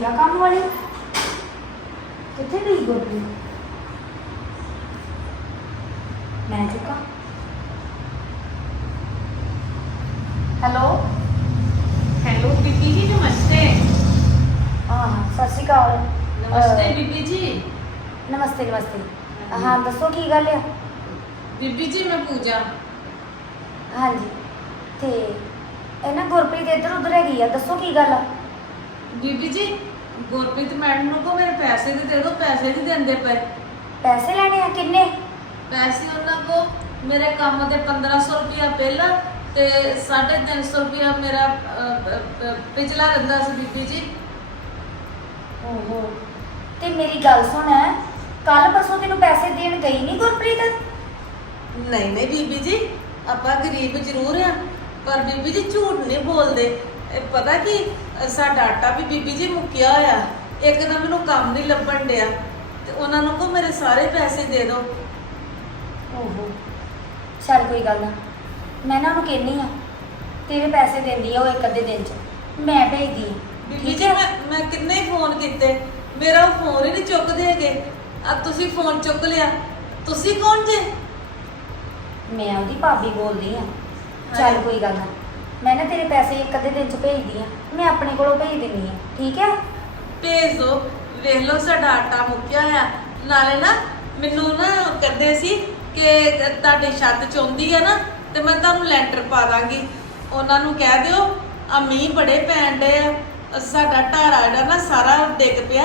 ਪੂਜਾ ਕੰਮ ਵਾਲੀ? ਕਿੱਥੇ ਗਈ ਗੋਪੀ? ਮੈਂ ਚੁੱਕਾ। ਹੈਲੋ? ਹੈਲੋ ਬੀਬੀ ਜੀ ਨਮਸਤੇ। ਹਾਂ ਸਤਿ ਸ਼੍ਰੀ ਅਕਾਲ। ਨਮਸਤੇ ਬੀਬੀ ਜੀ। ਨਮਸਤੇ ਨਮਸਤੇ। ਹਾਂ ਦੱਸੋ ਕੀ ਗੱਲ ਆ? ਬੀਬੀ ਜੀ ਮੈਂ ਪੂਜਾ। ਹਾਂਜੀ ਤੇ ਇਹ ਨਾ ਗੁਰਪ੍ਰੀਤ ਇੱਧਰ ਉੱਧਰ ਹੈਗੀ ਆ ਦੱਸੋ ਕੀ ਗੱਲ ਆ? ਬੀਬੀ ਜੀ ਗੁਰਪ੍ਰੀਤ ਮੈਡਮ ਨੂੰ ਕੋ ਮੇਰੇ ਪੈਸੇ ਦੇ ਦੇ ਦਿਓ ਪੈਸੇ ਨਹੀਂ ਦਿੰਦੇ ਪਏ। ਪੈਸੇ ਲੈਣੇ ਆ ਕਿੰਨੇ? ਪੈਸੇ ਉਹਨਾਂ ਕੋ ਮੇਰੇ ਕੰਮ ਦੇ 1500 ਰੁਪਇਆ ਪਹਿਲਾਂ ਤੇ 350 ਰੁਪਇਆ ਮੇਰਾ ਅ, ਅ, ਅ, ਪਿਛਲਾ ਰਹਿੰਦਾ ਸੀ ਬੀਬੀ ਜੀ। ਓਹੋ ਤੇ ਮੇਰੀ ਗੱਲ ਸੁਣ ਕੱਲ ਪਰਸੋਂ ਤੈਨੂੰ ਪੈਸੇ ਦੇਣ ਗਈ ਨਹੀਂ ਗੁਰਪ੍ਰੀਤ? ਨਹੀਂ ਨਹੀਂ ਬੀਬੀ ਜੀ ਆਪਾਂ ਗਰੀਬ ਜ਼ਰੂਰ ਆ ਪਰ ਬੀਬੀ ਜੀ ਝੂਠ ਨਹੀਂ ਬੋਲਦੇ। ਇਹ ਪਤਾ ਕੀ ਸਾਡਾ ਆਟਾ ਵੀ ਬੀਬੀ ਜੀ ਮੁੱਕਿਆ ਹੋਇਆ। ਇੱਕ ਤਾਂ ਮੈਨੂੰ ਕੰਮ ਨਹੀਂ ਲੱਭਣ ਡਿਆ। ਤੇ ਉਹਨਾਂ ਨੂੰ ਕੋ ਮੇਰੇ ਸਾਰੇ ਪੈਸੇ ਦੇ ਦਿਓ। ਓਹੋ। ਚੱਲ ਕੋਈ ਗੱਲ ਨਾ। ਮੈਂ ਨਾ ਉਹਨੂੰ ਕਹਿੰਨੀ ਆ ਤੇਰੇ ਪੈਸੇ ਦਿੰਦੀ ਆ ਉਹ ਇੱਕ ਅੱਧੇ ਦਿਨ ਚ। ਮੈਂ ਭੇਜਦੀ ਆ ਬੀਬੀ ਠੀਕ ਜੀ ਹੈ? ਮੈਂ ਮੈਂ ਕਿੰਨੇ ਹੀ ਫੋਨ ਕੀਤੇ? ਮੇਰਾ ਉਹ ਫੋਨ ਹੀ ਨਹੀਂ ਚੁੱਕਦੇ ਹੈਗੇ। ਆ ਤੁਸੀਂ ਫੋਨ ਚੁੱਕ ਲਿਆ। ਤੁਸੀਂ ਕੌਣ ਜੇ? ਮੈਂ ਉਹਦੀ ਭਾਬੀ ਬੋਲਦੀ ਆ ਚੱਲ। ਕੋਈ ਗੱਲ ਨਾ। ਮੈਂ ਨਾ ਤੇਰੇ ਪੈਸੇ ਇੱਕ ਅੱਧੇ ਦਿਨ ਚ ਭੇਜਦੀ ਆ ਮੈਂ ਆਪਣੇ ਕੋਲੋਂ ਭੇਜ ਦਿੰਨੀ ਆ ਠੀਕ ਹੈ? ਭੇਜ ਦੋ ਵੇਖ ਲਓ ਸਾਡਾ ਆਟਾ ਮੁੱਕਿਆ ਹੋਇਆ ਨਾਲੇ ਨਾ ਮੈਨੂੰ ਨਾ ਕਹਿੰਦੇ ਸੀ ਕਿ ਤੁਹਾਡੀ ਛੱਤ ਚੋਂਦੀ ਹੈ ਨਾ ਤੇ ਮੈਂ ਤੁਹਾਨੂੰ ਲੈਂਟਰ ਪਾ ਦਾਂਗੀ। ਉਹਨਾਂ ਨੂੰ ਕਹਿ ਦਿਓ ਆ ਮੀਂਹ ਬੜੇ ਪੈਣ ਡੇ ਆ। ਸਾਡਾ ਢਾਰਾ ਜਿਹੜਾ ਨਾ ਸਾਰਾ ਡਿੱਗ ਪਿਆ।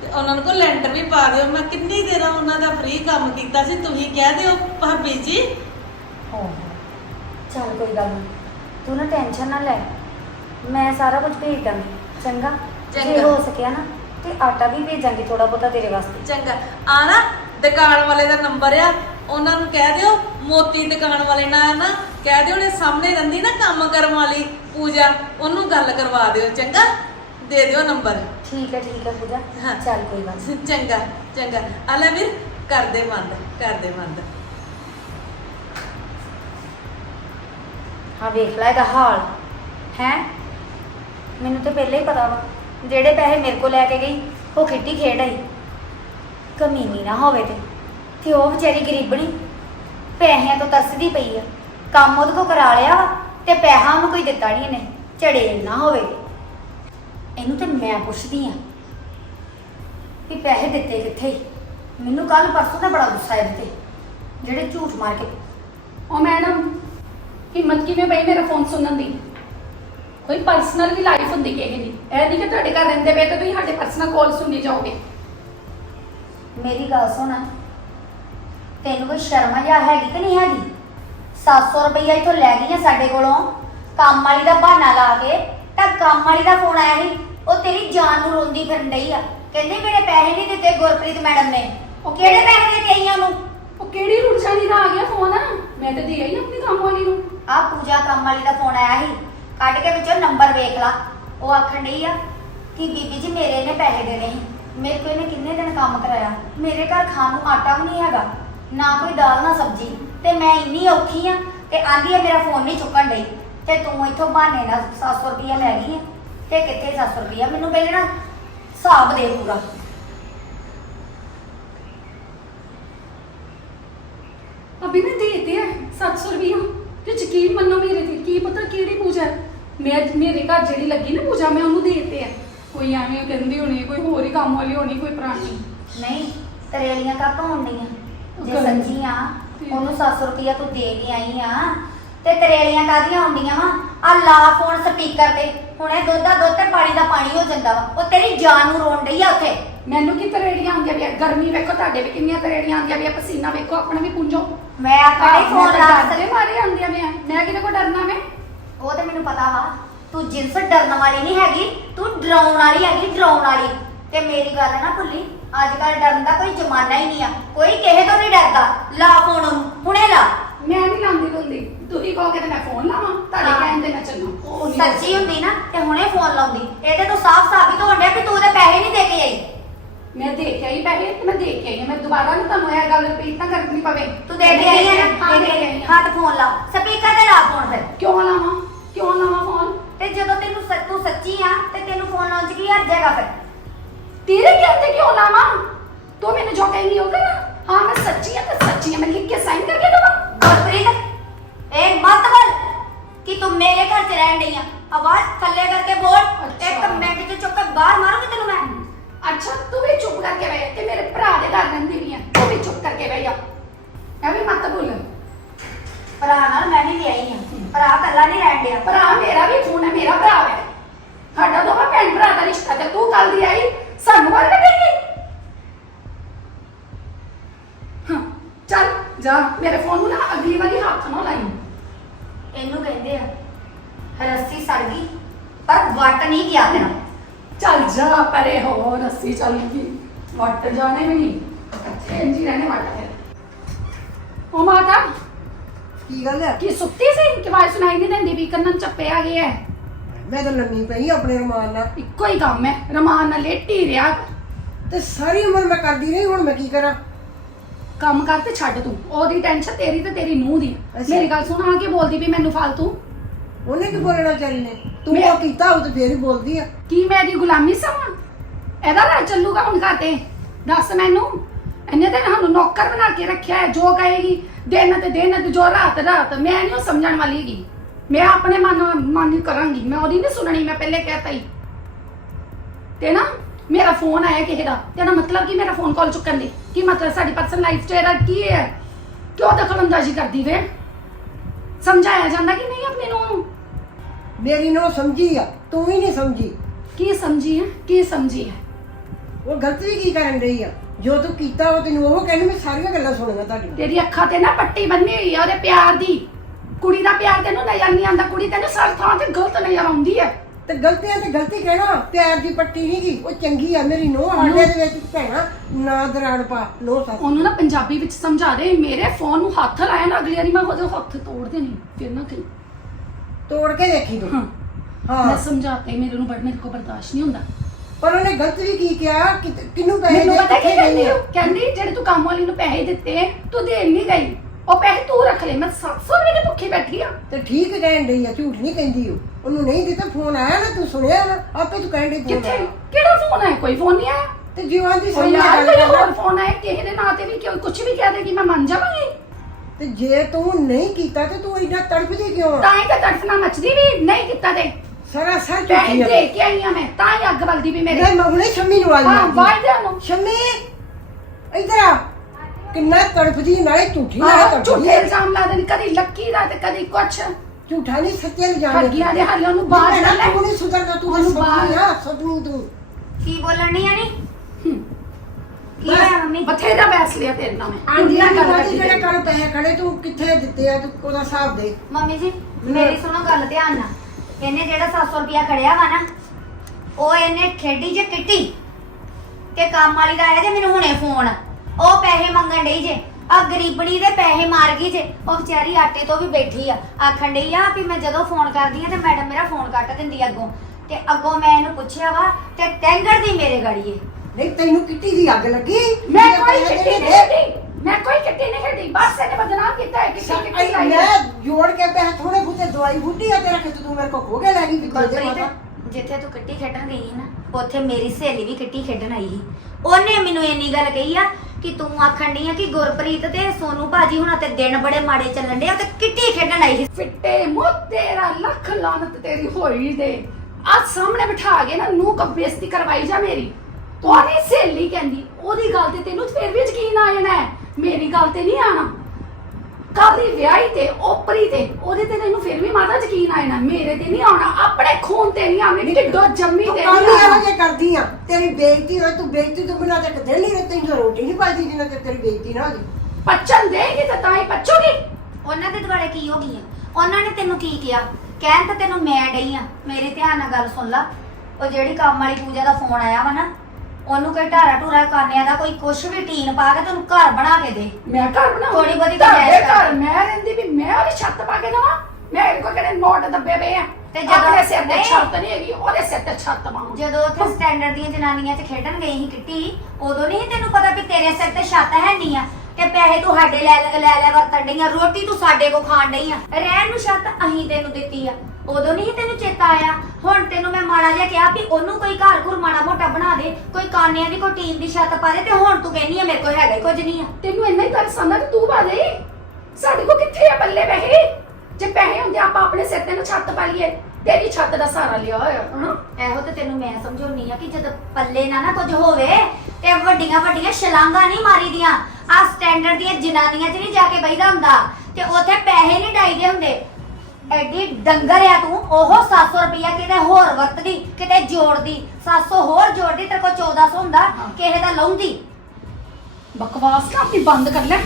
ਤੇ ਉਹਨਾਂ ਨੂੰ ਕੋ ਲੈਂਟਰ ਵੀ ਪਾ ਦਿਓ। ਮੈਂ ਕਿੰਨੀ ਦੇਰ ਉਹਨਾਂ ਦਾ ਫ੍ਰੀ ਕੰਮ ਕੀਤਾ ਸੀ ਤੁਸੀਂ ਕਹਿ ਦਿਓ ਭਾਬੀ ਜੀ। ਓਹੋ ਚੱਲ ਕੋਈ ਗੱਲ ਨਹੀਂ ਤੂੰ ਨਾ ਟੈਨਸ਼ਨ ਨਾ ਲੈ। ਮੈਂ ਸਾਰਾ ਕੁਝ ਭੇਜ ਦਾਂਗੀ ਚੰਗਾ? ਜੇ ਚੰਗਾ। ਹੋ ਸਕਿਆ ਨਾ ਤੇ ਆਟਾ ਵੀ ਭੇਜਾਂਗੀ ਥੋੜਾ ਬਹੁਤਾ ਤੇਰੇ ਵਾਸਤੇ। ਚੰਗਾ। ਆ ਨਾ ਦੁਕਾਨ ਵਾਲੇ ਦਾ ਨੰਬਰ ਆ ਉਹਨਾਂ ਨੂੰ ਕਹਿ ਦਿਓ ਮੋਤੀ ਦੁਕਾਨ ਵਾਲੇ ਨਾਲ ਨਾ ਕਹਿ ਦਿਓ ਨੇ ਸਾਹਮਣੇ ਰਹਿੰਦੀ ਨਾ ਕੰਮ ਕਰਨ ਵਾਲੀ ਪੂਜਾ ਉਹਨੂੰ ਗੱਲ ਕਰਵਾ ਦਿਓ ਚੰਗਾ? ਦੇ ਦਿਓ ਨੰਬਰ। ਠੀਕ ਹੈ ਠੀਕ ਹੈ ਪੂਜਾ। ਹਾਂ। ਚੱਲ ਕੋਈ ਗੱਲ ਨੀ। ਚੰਗਾ ਚੰਗਾ। ਆ ਲੈ ਵੀਰ ਕਰ ਦੇ ਬੰਦ ਕਰ ਦੇ ਹਾਂ, ਵੇਖ ਲੈ ਇਹਦਾ ਹਾਲ। ਹੈ? ਮੈਨੂੰ ਤੇ ਪਹਿਲਾਂ ਹੀ ਪਤਾ ਵਾ, ਜਿਹੜੇ ਪੈਸੇ ਮੇਰੇ ਕੋਲ ਲੈ ਕੇ ਗਈ, ਉਹ ਖਿੱਟੀ ਖੇਡ ਆਈ। ਕਮੀਨੀ ਨਾ ਹੋਵੇ ਤੇ ਤੇ ਉਹ ਵਿਚਾਰੀ ਗਰੀਬਣੀ ਪੈਸਿਆਂ ਤੋਂ ਤਰਸਦੀ ਪਈ ਆ। ਕੰਮ ਉਹਦੇ ਕੋਲ ਕਰਾ ਲਿਆ ਵਾ, ਤੇ ਪੈਸਾ ਉਹਨੂੰ ਕੋਈ ਦਿੱਤਾ ਨਹੀਂ ਇਹਨੇ। ਝੜੇ ਨਾ ਹੋਵੇ। ਇਹਨੂੰ ਤੇ ਮੈਂ ਪੁੱਛਦੀ ਆ ਵੀ ਪੈਸੇ ਦਿੱਤੇ ਕਿੱਥੇ? ਮੈਨੂੰ ਕੱਲ ਪਰਸੋਂ ਦਾ ਬੜਾ ਗੁੱਸਾ ਆਇਆ ਤੇ, ਜਿਹੜੇ ਝੂਠ ਮਾਰ ਕੇ। ਉਹ ਮੈਡਮ ਹਿੰਮਤ ਕਿਵੇਂ ਪਈ ਮੇਰਾ ਫੋਨ ਸੁਣਨ ਦੀ? ਕੋਈ ਪਰਸਨਲ ਵੀ ਲਾਈਫ ਹੁੰਦੀ ਹੈ ਇਹਦੀ ਇਹ ਨਹੀਂ ਕਿ ਤੁਹਾਡੇ ਘਰ ਰਹਿੰਦੇ ਪਏ ਤੇ ਤੁਸੀਂ ਸਾਡੇ ਪਰਸਨਲ ਕਾਲ ਸੁਣੀ ਜਾਓਗੇ। ਮੇਰੀ ਗੱਲ ਸੁਣ। ਤੈਨੂੰ ਕੋਈ ਸ਼ਰਮ ਜਾਂ ਹੈਗੀ ਕਿ ਨਹੀਂ ਹੈਗੀ? 700 ਰੁਪਈਆ ਇਥੋਂ ਲੈ ਗਈਆਂ ਸਾਡੇ ਕੋਲੋਂ। ਕੰਮ ਵਾਲੀ ਦਾ ਬਹਾਨਾ ਲਾ ਕੇ ਤਾਂ ਕੰਮ ਵਾਲੀ ਦਾ ਫੋਨ ਆਇਆ ਸੀ। ਉਹ ਤੇਰੀ ਜਾਨ ਨੂੰ ਰੋਂਦੀ ਫਿਰਨ ਡਈ ਆ। ਕਹਿੰਦੇ ਮੇਰੇ ਪੈਸੇ ਨਹੀਂ ਦਿੱਤੇ ਗੁਰਪ੍ਰੀਤ ਮੈਡਮ ਨੇ। ਉਹ ਕਿਹੜੇ ਪੈਸੇ ਦੇ ਕੇ ਆਈਆਂ ਨੂੰ ਉਹ ਕਿਹੜੀ ਰੁੜਛਾਣੀ ਦਾ ਆ ਗਿਆ ਫੋਨ ਮੈਂ ਤਾਂ ਦੇ ਆਈ ਆਪਣੀ ਕੰਮ ਵਾਲੀ ਨੂੰ। ਆ ਪੂਜਾ ਕੰਮ ਵਾਲੀ ਦਾ ਫੋਨ ਆਇਆ ਸੀ। ਕੱਢ ਕੇ ਵਿੱਚੋਂ ਨੰਬਰ ਵੇਖ ਲਾ। ਉਹ ਆਖਣ ਡਈ ਆ ਕਿ ਬੀਬੀ ਜੀ ਮੇਰੇ ਨੇ ਪੈਸੇ ਦੇਣੇ ਸੀ। ਮੇਰੇ ਕੋਲ ਇਹਨੇ ਕਿੰਨੇ ਦਿਨ ਕੰਮ ਕਰਾਇਆ। ਮੇਰੇ ਘਰ ਖਾਣ ਨੂੰ ਆਟਾ ਵੀ ਨਹੀਂ ਹੈਗਾ। ਨਾ ਕੋਈ ਦਾਲ, ਨਾ ਸਬਜ਼ੀ। ਤੇ ਮੈਂ ਇੰਨੀ ਔਖੀ ਆ ਤੇ ਆਂਦੀ ਆ ਮੇਰਾ ਫੋਨ ਨਹੀਂ ਚੁੱਕਣ ਡਈ। ਤੇ ਤੂੰ ਇੱਥੋਂ ਬਹਾਨੇ ਨਾਲ 700 ਰੁਪਇਆ ਲੈ ਗਈ ਆ। ਤੇ ਕਿੱਥੇ 700 ਰੁਪਇਆ ਮੈਨੂੰ ਪਹਿਲੇ ਨਾ ਹਿਸਾਬ ਦੇ ਪੂਰਾ ਅਭੀ ਮੈਂ ਦੇ ਦਿੱਤੇ ਹੈ 700 ਰੁਪਇਆ ਤੇ ਯਕੀਨ ਮੰਨੋ ਮੇਰੇ ਤੇ ਕੀ ਪਤਾ ਕਿਹੜੀ ਪੂਜਾ ਹੈ। ਮੈਂ ਮੇਰੇ ਘਰ ਜਿਹੜੀ ਲੱਗੀ ਨਾ ਪੂਜਾ ਮੈਂ ਉਹਨੂੰ ਦੇ ਦਿੱਤੇ ਹੈ ਕੋਈ ਐਵੇਂ ਕਹਿੰਦੀ ਹੋਣੀ ਕੋਈ ਹੋਰ ਹੀ ਕੰਮ ਵਾਲੀ ਹੋਣੀ ਕੋਈ ਪੁਰਾਣੀ। ਨਹੀਂ ਤਰੇਲੀਆਂ ਕਾਹਤੋਂ ਹੁੰਦੀਆਂ ਜੇ ਗੱਲ- ਸੱਚੀ ਆ ਉਹਨੂੰ 700 ਰੁਪਇਆ ਤੂੰ ਦੇ ਕੇ ਆਈ ਆ ਤੇ ਤਰੇਲੀਆਂ ਕਾਹਦੀਆਂ ਹੁੰਦੀਆਂ ਵਾ? ਆ ਲਾ ਫੋਨ ਸਪੀਕਰ ਤੇ। ਹੁਣੇ ਦੁੱਧ ਦਾ ਦੁੱਧ ਤੇ ਪਾਣੀ ਦਾ ਪਾਣੀ ਹੋ ਜਾਂਦਾ ਵਾ। ਉਹ ਤੇਰੀ ਜਾਨ ਨੂੰ ਰੋਣ ਡਈ ਆ ਉੱਥੇ। ਮੈਨੂੰ ਕੀ ਤਰੇੜੀਆਂ ਆਉਂਦੀਆਂ ਵੀ ਗਰਮੀ ਵੇਖੋ ਤੁਹਾਡੇ ਵੀ ਕਿੰਨੀਆਂ ਤਰੇੜੀਆਂ ਆਉਂਦੀਆਂ ਵੀ ਪਸੀਨਾ ਵੇਖੋ ਆਪਣਾ ਵੀ ਪੁੰਜੋ ਮੈਂ ਆਖਣੀ ਫੋਨ ਲਾ ਡਰਦੇ ਮਾਰੇ ਆਉਂਦੀਆਂ ਮੈਂ ਮੈਂ ਕਿਹਦੇ ਕੋ ਡਰਨਾ ਮੈਂ? ਉਹ ਤੇ ਮੈਨੂੰ ਪਤਾ ਵਾ। ਤੂੰ ਜਿੰਸ ਡਰਨ ਵਾਲੀ ਨਹੀਂ ਹੈਗੀ ਤੂੰ ਡਰਾਉਣ ਵਾਲੀ ਹੈਗੀ ਡਰਾਉਣ ਵਾਲੀ। ਤੇ ਮੇਰੀ ਗੱਲ ਨਾ ਭੁੱਲੀ। ਅੱਜ ਕੱਲ ਡਰਨ ਦਾ ਕੋਈ ਜ਼ਮਾਨਾ ਹੀ ਨਹੀਂ ਆ। ਕੋਈ ਕਿਸੇ ਤੋਂ ਨਹੀਂ ਡਰਦਾ। ਲਾ ਫੋਨ ਉਹਨੂੰ। ਹੁਣੇ ਲਾ। ਮੈਂ ਨਹੀਂ ਲਾਉਂਦੀ ਰੁੰਦੀ ਤੁਸੀਂ ਕਹੋਗੇ ਤੇ ਮੈਂ ਫੋਨ ਲਾਵਾਂ ਤੁਹਾਡੇ ਹਾਂ। ਕਹਿਣ ਤੇ ਮੈਂ ਚੱਲਾਂ। ਉਹ ਨਹੀਂ ਸੱਚੀ ਹੁੰਦੀ ਨਾ ਤੇ ਹੁਣੇ ਫੋਨ ਲਾਉਂਦੀ। ਇਹਦੇ ਤੋਂ ਸਾਫ਼ ਸਾਬਿਤ ਹੋਣ ਡਿਆ ਕਿ ਤੂੰ ਉਹਦੇ ਪੈਸੇ ਨਹੀਂ ਦੇ ਕੇ ਆਈ। ਮੈਂ ਦੇਖ ਕੇ ਆਈ ਪੈਸੇ ਤੇ ਮੈਂ ਦੇਖ ਕੇ ਆਈ ਹਾਂ। ਮੈਂ ਦੁਬਾਰਾ ਨਹੀਂ ਤੁਹਾਨੂੰ ਇਹ ਗੱਲ ਰਿਪੀਟ ਨਾ ਕਰਨੀ ਪਵੇ। ਤੂੰ ਦੇ ਕੇ ਆਈ ਹੈ ਨਾ ਦੇ ਦੇ ਕੇ ਕੇ ਆਈ ਹਾਂ। ਹੱਥ ਫੋਨ ਲਾ। ਸਪੀਕਰ ਤੇ ਲਾ ਫੋਨ ਫਿਰ। ਕਿਉਂ ਲਾਵਾਂ? ਕਿਉਂ ਲਾਵਾਂ ਫੋਨ? ਤੇ ਜਦੋਂ ਤੈਨੂੰ ਸ- ਤੂੰ ਸੱਚੀ ਆ ਤੇ ਤੈਨੂੰ ਫੋਨ ਲਾਉਣ ਚ ਕੀ ਹਰਜ ਹੈਗਾ ਫਿਰ? ਤੇਰੇ ਕਹਿੰਦੇ ਕਿਉਂ ਲਾਵਾਂ? ਤੂੰ ਮੈਨੂੰ ਜੋ ਕਹੇਂਗੀ ਉਹ ਕਰਾਂ। ਹਾਂ ਮੈਂ ਸੱਚੀ ਹਾਂ ਤੇ ਸੱਚੀ ਹਾਂ ਮੈਂ ਲਿਖ ਕੇ ਸਾਈਨ ਕਰਕੇ ਦਵਾਂ। ਗੁਰਪ੍ਰੀਤ ਇਹ ਮਤ ਬੋਲ ਕਿ ਤੂੰ ਮੇਰੇ ਘਰ 'ਚ ਰਹਿਣ ਡਈ ਆ। ਆਵਾਜ਼ ਥੱਲੇ ਕਰਕੇ ਬੋਲ ਅੱਛਾ। ਇੱਕ ਮਿੰਟ 'ਚ ਚੁੱਕ ਕੇ ਬਾਹਰ ਮਾਰੂੰਗੀ ਤੈਨੂੰ ਮੈਂ? ਅੱਛਾ ਤੂੰ ਵੀ ਚੁੱਪ ਕਰਕੇ ਬਹਿ ਜਾ ਤੇ ਮੇਰੇ ਭਰਾ ਦੇ ਘਰ ਰਹਿੰਦੀ ਵੀ ਆ ਤੂੰ ਵੀ ਚੁੱਪ ਕਰਕੇ ਬਹਿ ਜਾ। ਮੈਂ ਵੀ ਮਤ ਬੋਲ। ਭਰਾ ਨਾਲ ਮੈਂ ਵੀ ਵਿਆਹੀ ਆ। ਭਰਾ ਕੱਲਾ ਨਹੀਂ ਰਹਿਣ ਡਿਆ। ਭਰਾ ਮੇਰਾ ਵੀ ਖੂਨ ਹੈ ਮੇਰਾ ਭਰਾ ਹੈ। ਸਾਡਾ ਦੋਵਾਂ ਭੈਣ ਭਰਾ ਦਾ ਰਿਸ਼ਤਾ ਤੇ ਤੂੰ ਕੱਲ ਦੀ ਆਈ ਸਾਨੂੰ ਮਾਰ ਕੱਢੇਂਗੀ ਹਾਂ ਚੱਲ ਜਾ ਮੇਰੇ ਫੋਨ ਨੂੰ ਨਾ ਅਗਲੀ ਵਾਰੀ ਹੱਥ ਨਾ ਲਾਈ। ਇਹਨੂੰ ਕਹਿੰਦੇ ਆ ਰੱਸੀ ਸੜ ਗਈ ਪਰ ਵੱਟ ਨਹੀਂ ਗਿਆ ਤੇਰਾ ਚੱਲ ਜਾ ਪਰੇ ਹੋ ਰੱਸੀ ਚੱਲੂਗੀ ਵੱਟ ਜਾਣੇ ਵੀ ਨਹੀਂ। ਇੰਜੀ ਰਹਿਣੇ ਵੱਟ ਫਿਰ। ਉਹ ਮਾਤਾ ਕੀ ਗੱਲ ਹੈ ਕੀ ਸੁੱਤੀ ਸੀ? ਕਿ ਆਵਾਜ਼ ਸੁਣਾਈ ਨਹੀਂ ਦਿੰਦੀ ਵੀ ਕੰਨਾਂ 'ਚ ਚੱਪੇ ਆ ਗਏ ਐ ਮੈਂ ਤਾਂ ਲੰਮੀ ਪਈ ਆਪਣੇ ਰਮਾਨ ਨਾਲ। ਇੱਕੋ ਹੀ ਕੰਮ ਹੈ ਰਮਾਨ ਨਾਲ ਲੇਟੀ ਰਿਆ। ਤੇ ਸਾਰੀ ਉਮਰ ਮੈਂ ਕਰਦੀ ਰਹੀ ਹੁਣ ਮੈਂ ਕੀ ਕਰਾਂ? ਕੰਮ ਕਰ ਤੇ ਛੱਡ ਤੂੰ। ਉਹਦੀ ਟੈਨਸ਼ਨ ਤੇਰੀ ਤੇ ਤੇਰੀ ਨੂੰਹ ਦੀ। ਅੱਛਾ। ਮੇਰੀ ਗੱਲ ਸੁਣ ਆ ਕੇ ਬੋਲਦੀ ਵੀ ਮੈਨੂੰ ਫਾਲਤੂ? ਉਹਨੇ ਕੀ ਬੋਲਣਾ ਚਾਰੀ ਨੇ? ਤੂੰ ਮੈਂ- ਉਹ ਕੀਤਾ ਉਹ ਤੇ ਫੇਰ ਹੀ ਬੋਲਦੀ ਆ। ਕੀ ਮੈਂ ਇਹਦੀ ਗੁਲਾਮੀ ਸਮਾਂ? ਇਹਦਾ ਰਾਜ ਚੱਲੂਗਾ ਹੁਣ ਘਰ ਤੇ। ਦੱਸ ਮੈਨੂੰ। ਇਹਨੇ ਤਾਂ ਸਾਨੂੰ ਨੌਕਰ ਬਣਾ ਕੇ ਰੱਖਿਆ ਹੈ ਜੋ ਕਹੇਗੀ ਦਿਨ ਤੇ ਦਿਨ ਤੇ ਜੋ ਰਾਤ ਰਾਤ। ਮੈਂ ਨਹੀਂ ਉਹ ਸਮਝਣ ਵਾਲੀ ਹੈਗੀ। ਮੈਂ ਆਪਣੇ ਮਨ ਮਨ ਕਰਾਂਗੀ। ਮੈਂ ਉਹਦੀ ਨਹੀਂ ਸੁਣਨੀ ਮੈਂ ਪਹਿਲੇ ਕਹਿਤਾ ਹੀ। ਤੇ ਨਾ ਮੇਰਾ ਫੋਨ ਆਇਆ ਕਿਸੇ ਦਾ ਤੇ ਨਾ ਮਤਲਬ ਕੀ ਮੇਰਾ ਫੋਨ ਕਾਲ ਚੁੱਕਣ ਦੀ? ਕੀ ਮਤਲਬ ਸਾਡੀ ਪਰਸਨਲ ਲਾਈਫ 'ਚ ਇਹਦਾ ਕੀ ਹੈ? ਕਿਉਂ ਦਖਲਅੰਦਾਜ਼ੀ ਕਰਦੀ ਵੇ? ਸਮਝਾਇਆ ਜਾਂਦਾ ਕਿ ਨਹੀਂ ਆਪਣੇ ਨੂੰ? ਮੇਰੀ ਨੂੰ ਸਮਝੀ ਆ ਤੂੰ ਹੀ ਨਹੀਂ ਸਮਝੀ। ਕੀ ਸਮਝੀ ਹੈ? ਕੀ ਸਮਝੀ ਹੈ? ਉਹ ਗਲਤ ਕੀ ਕਰਨ ਰਹੀ ਆ? ਜੋ ਤੂੰ ਕੀਤਾ ਉਹ ਤੈਨੂੰ ਉਹ ਕਹਿੰਦੀ ਮੈਂ ਸਾਰੀਆਂ ਗੱਲਾਂ ਸੁਣੀਆਂ ਤੁਹਾਡੀਆਂ। ਤੇਰੀ ਅੱਖਾਂ ਤੇ ਨਾ ਪੱਟੀ ਬੰਨੀ ਹੋਈ ਆ ਉਹਦੇ ਪਿਆਰ ਦੀ। ਕੁੜੀ ਦਾ ਪਿਆਰ ਤੈਨੂੰ ਨਜ਼ਰ ਨਹੀਂ ਆਉਂਦਾ ਕੁੜੀ ਤੈਨੂੰ ਸਰ ਥਾਂ ਤੇ ਗਲਤ ਨਜ਼ਰ ਆਉਂਦੀ ਹੈ। ਤੇ ਗਲਤੀਆਂ ਤੇ ਗਲਤੀ ਕਹਿਣਾ ਪਿਆਰ ਦੀ ਪੱਟੀ ਨਹੀਂ ਗਈ ਉਹ ਚੰਗੀ ਆ ਮੇਰੀ ਨੋਹ ਸਾਡੇ ਦੇ ਵਿੱਚ ਭੈਣਾ ਨਾ ਦਰਾੜ ਪਾ ਨੋ ਸੱਸ। ਉਹਨੂੰ ਨਾ ਪੰਜਾਬੀ ਵਿੱਚ ਸਮਝਾ ਦੇ ਮੇਰੇ ਫੋਨ ਨੂੰ ਹੱਥ ਲਾਇਆ ਨਾ ਅਗਲੀ ਵਾਰੀ ਮੈਂ ਉਹਦੇ ਹੱਥ ਤੋੜ ਦੇਣੀ ਫਿਰ ਨਾ ਕਹੀਂ। ਤੋੜ ਕੇ ਦੇਖੀ ਤੂੰ? ਹਾਂ। ਮੈਂ ਹਾਂ ਸਮਝਾਤੇ ਮੇਰੇ ਨੂੰ ਬੜ ਮੇਰੇ ਕੋ ਬਰਦਾਸ਼ਤ ਨਹੀਂ ਹੁੰਦਾ। ਪਰ ਉਹਨੇ ਗਲਤ ਵੀ ਕੀ ਕਿਹਾ? ਕਿ ਕਿਨੂੰ ਪੈਸੇ ਮੈਨੂੰ ਦੇ ਪਤਾ ਕੀ ਕਿੱਥੇ ਕਹਿੰਦੀ ਗਏ ਆ? ਉਹ? ਕਹਿੰਦੀ ਜਿਹੜੇ ਤੂੰ ਕੰਮ ਵਾਲੀ ਨੂੰ ਪੈਸੇ ਦਿੱਤੇ ਤੂੰ ਦੇਣ ਨਹੀਂ ਗਈ। ਉਹ ਪੈਸੇ ਤੂੰ ਰੱਖ ਲੈ ਮੈਂ 700 ਰੁਪਏ ਦੀ ਭੁੱਖੀ ਬੈਠੀ ਆ? ਤੇ ਠੀਕ ਕਹਿਣ ਡਈ ਆ ਝੂਠ ਨਹੀਂ ਕਹਿੰਦੀ ਉਹ। ਉਹਨੂੰ ਨਹੀਂ ਦਿੱਤਾ ਫੋਨ ਆਇਆ ਨਾ ਤੂੰ ਸੁਣਿਆ ਨਾ ਆਪੇ ਤੂੰ ਕਹਿਣ ਡਈ ਫੋਨ ਕਿੱਥੇ? ਆਇਆ। ਕਿਹੜਾ ਫੋਨ ਹੈ ਕੋਈ ਫੋਨ ਨਹੀਂ ਆਇਆ? ਤੇ ਜੀਵਾਨ ਦੀ ਉਹ ਸਮਝ ਯਾਰ ਗੱਲ ਕੋਈ ਕਰ ਹੋਰ ਫੋਨ ਹੈ ਕਿਸੇ ਦੇ ਨਾਂ ਤੇ ਵੀ ਕਿਉਂ ਕੁਝ ਵੀ ਕਹਿ ਦੇਗੀ ਮੈਂ ਮੰਨ ਜਾਵਾਂਗੀ? ਤੇ ਜੇ ਤੂੰ ਨਹੀਂ ਕੀਤਾ ਤੇ ਤੂੰ ਇੰਨਾ ਤੜਫਦੀ ਕਿਉਂ ਆ? ਤਾਂ ਹੀ ਤਾਂ ਤੜਫਣਾ ਮੱਚਦੀ ਵੀ ਨਹੀਂ ਕੀਤਾ ਤੇ। ਸਰਾਸਰ ਪੈਸੇ ਝੂਠੀ ਆ। ਦੇ ਕੇ ਆਈ ਆ ਮੈਂ ਤਾਂ ਹੀ ਅੱਗ ਬਲਦੀ ਵੀ ਮੇਰੇ। ਮੈਂ ਹੁਣੇ ਸ਼ੰਮੀ ਨੂੰ ਆਈ ਹਾਂ ਵਾਇਦੇ ਨੂੰ ਸ਼ੰਮੀ ਇੱਧਰ ਆ। ਕਿੰਨਾ ਤੜਫਦੀ ਨਾਲੇ ਝੂਠੀ ਨਾਲੇ ਹਾਂ ਤੜਫਦੀ। ਝੂਠੇ ਇਲਜ਼ਾਮ ਲਾ ਦੇਣ ਕਦੀ ਲੱਕੀ ਦਾ ਤੇ ਕਦੀ ਕੁਛ। ਝੂਠਾ ਨਹੀਂ ਸੱਚੇ ਇਲਜ਼ਾਮ ਠੱਗੀਆਂ ਦੇ ਹਾਲੇ ਉਹਨੂੰ ਬਾਹਰ ਨਾ ਲੈ। ਤੂੰ ਨਹੀਂ ਸੁਧਰਦਾ ਤੂੰ ਉਹਨੂੰ ਬਾਹਰ- ਆ ਸਦਨੀ ਤੂੰ। ਕੀ ਬੋਲਣ ਨਹੀਂ ਆਣੀ ਹੂੰ। ਕੀ ਹੈ ਮੰਮੀ? ਬਥੇਰਾ ਬੈਸ ਲਿਆ ਤੇਰੇ ਨਾਲ ਮੈਂ। ਆਂਦੀ ਇੰਨਾ ਆ ਗੱਲ ਕਿ ਕਰਦੀ ਜਿਹੜੇ ਤੇਰੀ। ਕੱਲ ਪੈਸੇ ਖੜੇ ਤੂੰ ਕਿੱਥੇ ਦਿੱਤੇ ਆ ਤੂੰ ਉਹਦਾ ਹਿਸਾਬ ਦੇ। ਮੰਮੀ ਜੀ ਮੇਰੀ ਸੁਣੋ ਗੱਲ ਧਿਆਨ ਨਾਲ। ਇਹਨੇ ਜਿਹੜਾ 700 ਰੁਪਿਆ ਖੜਿਆ ਵਾ ਨਾ ਉਹ ਇਹਨੇ ਖੇਡੀ ਜੇ ਕਿੱਟੀ ਤੇ ਕੰਮ ਵਾਲੀ ਦਾ ਆਇਆ ਜੇ ਮੈਨੂੰ ਹੁਣੇ ਫੋਨ। ਉਹ ਪੈਸੇ ਮੰਗਣ ਡਈ ਜੇ। ਆ ਗਰੀਬਣੀ ਦੇ ਪੈਸੇ ਮਾਰ ਗਈ ਜੇ। ਉਹ ਵਿਚਾਰੀ ਆਟੇ ਤੋਂ ਵੀ ਬੈਠੀ ਆ। ਆਖਣ ਡਈ ਆ ਵੀ ਮੈਂ ਜਦੋਂ ਫੋਨ ਕਰਦੀ ਆ ਤੇ ਮੈਡਮ ਮੇਰਾ ਫੋਨ ਕੱਟ ਦਿੰਦੀ ਆ ਅੱਗੋਂ। ਤੇ ਅੱਗੋਂ ਮੈਂ ਇਹਨੂੰ ਪੁੱਛਿਆ ਵਾ ਤੇ ਟੈਂਗਰ ਦੀ ਮੇਰੇ ਗਾੜੀ ਏ। ਨਹੀਂ ਤੈਨੂੰ ਕਿੱਟੀ ਦੀ ਅੱਗ ਲੱਗੀ? ਮੈਂ ਕੋਈ ਪੈਸੇ ਕਿੱਟੀ ਨਹੀਂ ਦੇ- ਖੇਡੀ। ਮੈਂ ਕੋਈ ਕਿੱਟੀ ਨਹੀਂ ਖੇਡੀ। ਬਸ ਇਹਨੇ ਬਦਨਾਮ ਕੀਤਾ ਹੈ ਕਿੱਟੀ ਕਿੱਟੀ ਆਈ ਲਾਈ ਹੈ। ਮੈਂ ਜੋੜ ਕੇ ਪੈਸੇ ਥੋੜੇ ਬੁੱਤੇ ਦਵਾਈ ਬੁੱਢੀ ਆ ਤੇਰਾ ਕਿ ਤੂੰ ਮੇਰੇ ਕੋ ਖੋ ਕੇ ਲੈ ਗਈ ਵਿਕਲ ਦੇ ਮਾਤਾ। ਗੁਰਪ੍ਰੀਤ ਜਿੱਥੇ ਤੂੰ ਕਿੱਟੀ ਖੇਡਣ ਗਈ ਸੀ ਨਾ ਉੱਥੇ ਮੇਰੀ ਸਹੇਲੀ ਵੀ ਕਿੱਟੀ ਖੇਡਣ ਆਈ ਸੀ। ਉਹਨੇ ਮੈਨੂੰ ਇੰਨੀ ਗੱਲ ਕਹੀ ਆ ਕਿ ਤੂੰ ਆਖਣ ਡਈ ਆ ਕਿ ਗੁਰਪ੍ਰੀਤ ਤੇ ਸੋਨੂ ਭਾਜੀ ਹੁਣਾਂ ਤੇ ਦਿਨ ਬੜੇ ਮਾੜੇ ਚੱਲਣ ਡੇ ਤੇ ਕਿੱਟੀ ਖੇਡਣ ਆਈ ਸੀ? ਫਿੱਟੇ ਮੂੰਹ, ਤੇਰਾ ਲੱਖ ਲਾਨਤ ਤੇਰੀ ਹੋਈ ਦੇ। ਆ ਸਾਹਮਣੇ ਬਿਠਾ ਕੇ ਨਾ ਨੂੰ ਬੇਇੱਜ਼ਤੀ ਕਰਵਾਈ ਜਾ ਮੇਰੀ। ਤੁਹਾਡੀ ਸਹੇਲੀ ਕਹਿੰਦੀ? ਉਹਦੀ ਗੱਲ ਤੇ ਤੈਨੂੰ ਫੇਰ ਵੀ ਯਕੀਨ ਆ ਜਾਣਾ ਹੈ। ਮੇਰੀ ਗੱਲ ਤੇ ਨਹੀਂ ਆਣਾ ਕਾਦੀ ਵਿਆਹੀ ਤੇ ਓਪਰੀ ਤੇ ਉਹਦੇ ਤੇ ਤੈਨੂੰ ਫੇਰ ਵੀ ਮਾਤਾ ਯਕੀਨ ਆ ਜਾਣਾ ਮੇਰੇ ਤੇ ਨਹੀਂ ਆਉਣਾ ਆਪਣੇ ਖੂਨ ਤੇ ਨਹੀਂ ਆਉਣੀ ਢਿੱਡੋਂ ਜੰਮੀ ਤੂੰ ਤੇ ਕੰਮ ਨਹੀਂ ਹੀ ਇਹੋ ਆਉਣਾ ਜਿਹਾ ਕਰਦੀ ਆ ਤੇਰੀ ਬੇਇੱਜ਼ਤੀ ਹੋਏ ਤੂੰ ਬੇਇੱਜ਼ਤੀ ਤੋਂ ਬਿਨਾਂ ਤਾਂ ਕਦੇ ਨਹੀਂ ਰਹਿ ਤੈਨੂੰ ਰੋਟੀ ਨਹੀਂ ਪਾਈਦੀ ਜਿੰਨਾ ਤੇ ਤੇਰੀ ਬੇਇੱਜ਼ਤੀ ਨਾ ਹੋ ਪੱਚਣ ਦੇਗੀ ਤੇ ਤਾਂ ਹੀ ਪੱਚੋਗੀ। ਉਹਨਾਂ ਦੇ ਦੁਆਲੇ ਕੀ ਹੋ ਗਈ ਆ? ਉਹਨਾਂ ਨੇ ਤੈਨੂੰ ਕੀ ਕਿਹਾ? ਕਹਿਣ ਤਾਂ ਤੈਨੂੰ ਮੈਂ ਡਈ ਆ। ਮੇਰੇ ਧਿਆਨ ਨਾਲ ਗੱਲ ਸੁਣ ਲਾ। ਉਹ ਜਿਹੜੀ ਕੰਮ ਵਾਲੀ ਪੂਜਾ ਦਾ ਫੋਨ ਆਇਆ ਵਾ ਨਾ ਉਹਨੂੰ ਕੋਈ ਢਾਰਾ ਢੂਰਾ ਕਰਨਿਆ ਦਾ ਕੋਈ ਕੁਛ ਵੀ ਟੀਨ ਪਾ ਕੇ ਤੈਨੂੰ ਘਰ ਬਣਾ ਕੇ ਦੇ। ਮੈਂ ਘਰ ਬਣਾਉਂ ਥੋੜ੍ਹੀ ਬਹੁਤੀ ਤੁਹਾਡੇ ਗੁੰਜਾਇਸ਼ ਕਰ। ਘਰ ਮੈਂ ਰਹਿੰਦੀ ਵੀ ਮੈਂ ਉਹਦੀ ਛੱਤ ਪਾ ਕੇ ਦਵਾਂ। ਮੈਂ ਇਹਦੇ ਕੋਲ ਕਿਹੜੇ ਨੋਟ ਦੱਬੇ ਪਏ ਆ। ਤੇ ਤੇ ਜਦੋਂ- ਜਦੋਂ ਸਿਰ ਤੇ ਨਹੀਂ। ਛੱਤ ਨਹੀਂ ਹੈਗੀ ਉਹਦੇ ਸਿਰ ਤੇ ਛੱਤ ਪਾਉਂ ਜਦੋਂ ਉੱਥੇ ਸਟੈਂਡਰਡ ਦੀਆਂ ਜਨਾਨੀਆਂ 'ਚ ਖੇਡਣ ਗਈ ਸੀ ਕਿੱਟੀ ਉਦੋਂ ਨਹੀਂ ਤੈਨੂੰ ਪਤਾ ਵੀ ਤੇਰੇ ਸਿਰ ਤੇ ਛੱਤ ਹੈ ਨਹੀਂ ਆ ਤੇ ਪੈਸੇ ਤੂੰ ਸਾਡੇ ਲੈ ਲੈ ਲੈ ਲੈ ਵਰਤਣ ਡਈ ਆ ਰੋਟੀ ਤੂੰ ਸਾਡੇ ਕੋ ਖਾਣ ਡਈ ਆ। ਰਹਿਣ ਨੂੰ ਛੱਤ ਅਹੀਂ ਤੈਨੂੰ ਦਿੱਤੀ ਆ। ਉਦੋਂ ਨਹੀਂ ਤੈਨੂੰ ਚੇਤਾ ਆਇਆ? ਹੁਣ ਤੈਨੂੰ ਮੈਂ ਮਾੜਾ ਜਿਹਾ ਕਿਹਾ ਵੀ ਉਹਨੂੰ ਕੋਈ ਘਰ ਘੁਰ ਮਾੜਾ ਮੋਟਾ ਬਣਾ ਦੇ ਕੋਈ ਕਾਨਿਆਂ ਦੀ ਕੋਈ ਟੀਨ ਦੀ ਛੱਤ ਪਾ ਦੇ ਤੇ ਹੁਣ ਤੂੰ ਕਹਿੰਦੀ ਆ ਮੇਰੇ ਕੋਲ ਹੈਗਾ ਹੀ ਕੁਝ ਨਹੀਂ ਆ। ਤੈਨੂੰ ਇੰਨਾ ਹੀ ਤਰਸ ਆਉਂਦਾ ਕਿ ਤੂੰ ਪਾ ਦੇ ਸਾਡੇ ਕੋ ਕਿੱਥੇ ਆ ਪੱਲੇ ਪੈਸੇ? ਜੇ ਪੈਸੇ ਹੁੰਦੇ ਆਪਾਂ ਆਪਣੇ ਸਿਰ ਤੇ ਨਾ ਛੱਤ ਪਾ ਲਈਏ ਤੇਰੀ ਛੱਤ ਦਾ ਸਹਾਰਾ ਲਿਆ ਹੋਇਆ ਹਨਾ? ਇਹੋ ਤੇ ਤੈਨੂੰ ਮੈਂ ਸਮਝਾਉਣੀ ਆ ਕਿ ਜਦ ਪੱਲੇ ਨਾ ਨਾ ਕੁਝ ਹੋਵੇ ਤੇ ਵੱਡੀਆਂ ਵੱਡੀਆਂ ਛਲਾਂਗਾ ਨਹੀਂ ਮਾਰੀਦੀਆਂ। ਆ ਸਟੈਂਡਰਡ ਦੀਆਂ ਜਨਾਨੀਆਂ 'ਚ ਨਹੀਂ ਜਾ ਕੇ ਬਈਦਾ ਹੁੰਦਾ ਤੇ ਉੱਥੇ ਪੈਸੇ ਨਹੀਂ ਡਾਈਦੇ ਹੁੰਦੇ। ਐਡੀ ਡੰਗਰ ਆ ਤੂੰ ਉਹ 700 ਰੁਪਇਆ ਕਿਤੇ ਹੋਰ ਵਰਤਦੀ ਕਿਤੇ ਜੋੜਦੀ। 700 ਹੋਰ ਜੋੜਦੀ ਤੇਰੇ ਕੋਲ 1400 ਹੁੰਦਾ ਕਿਸੇ ਦਾ ਲਾਉਂਦੀ। ਬਕਵਾਸ ਨਾ ਆਪਣੀ ਬੰਦ ਕਰ ਲੈ।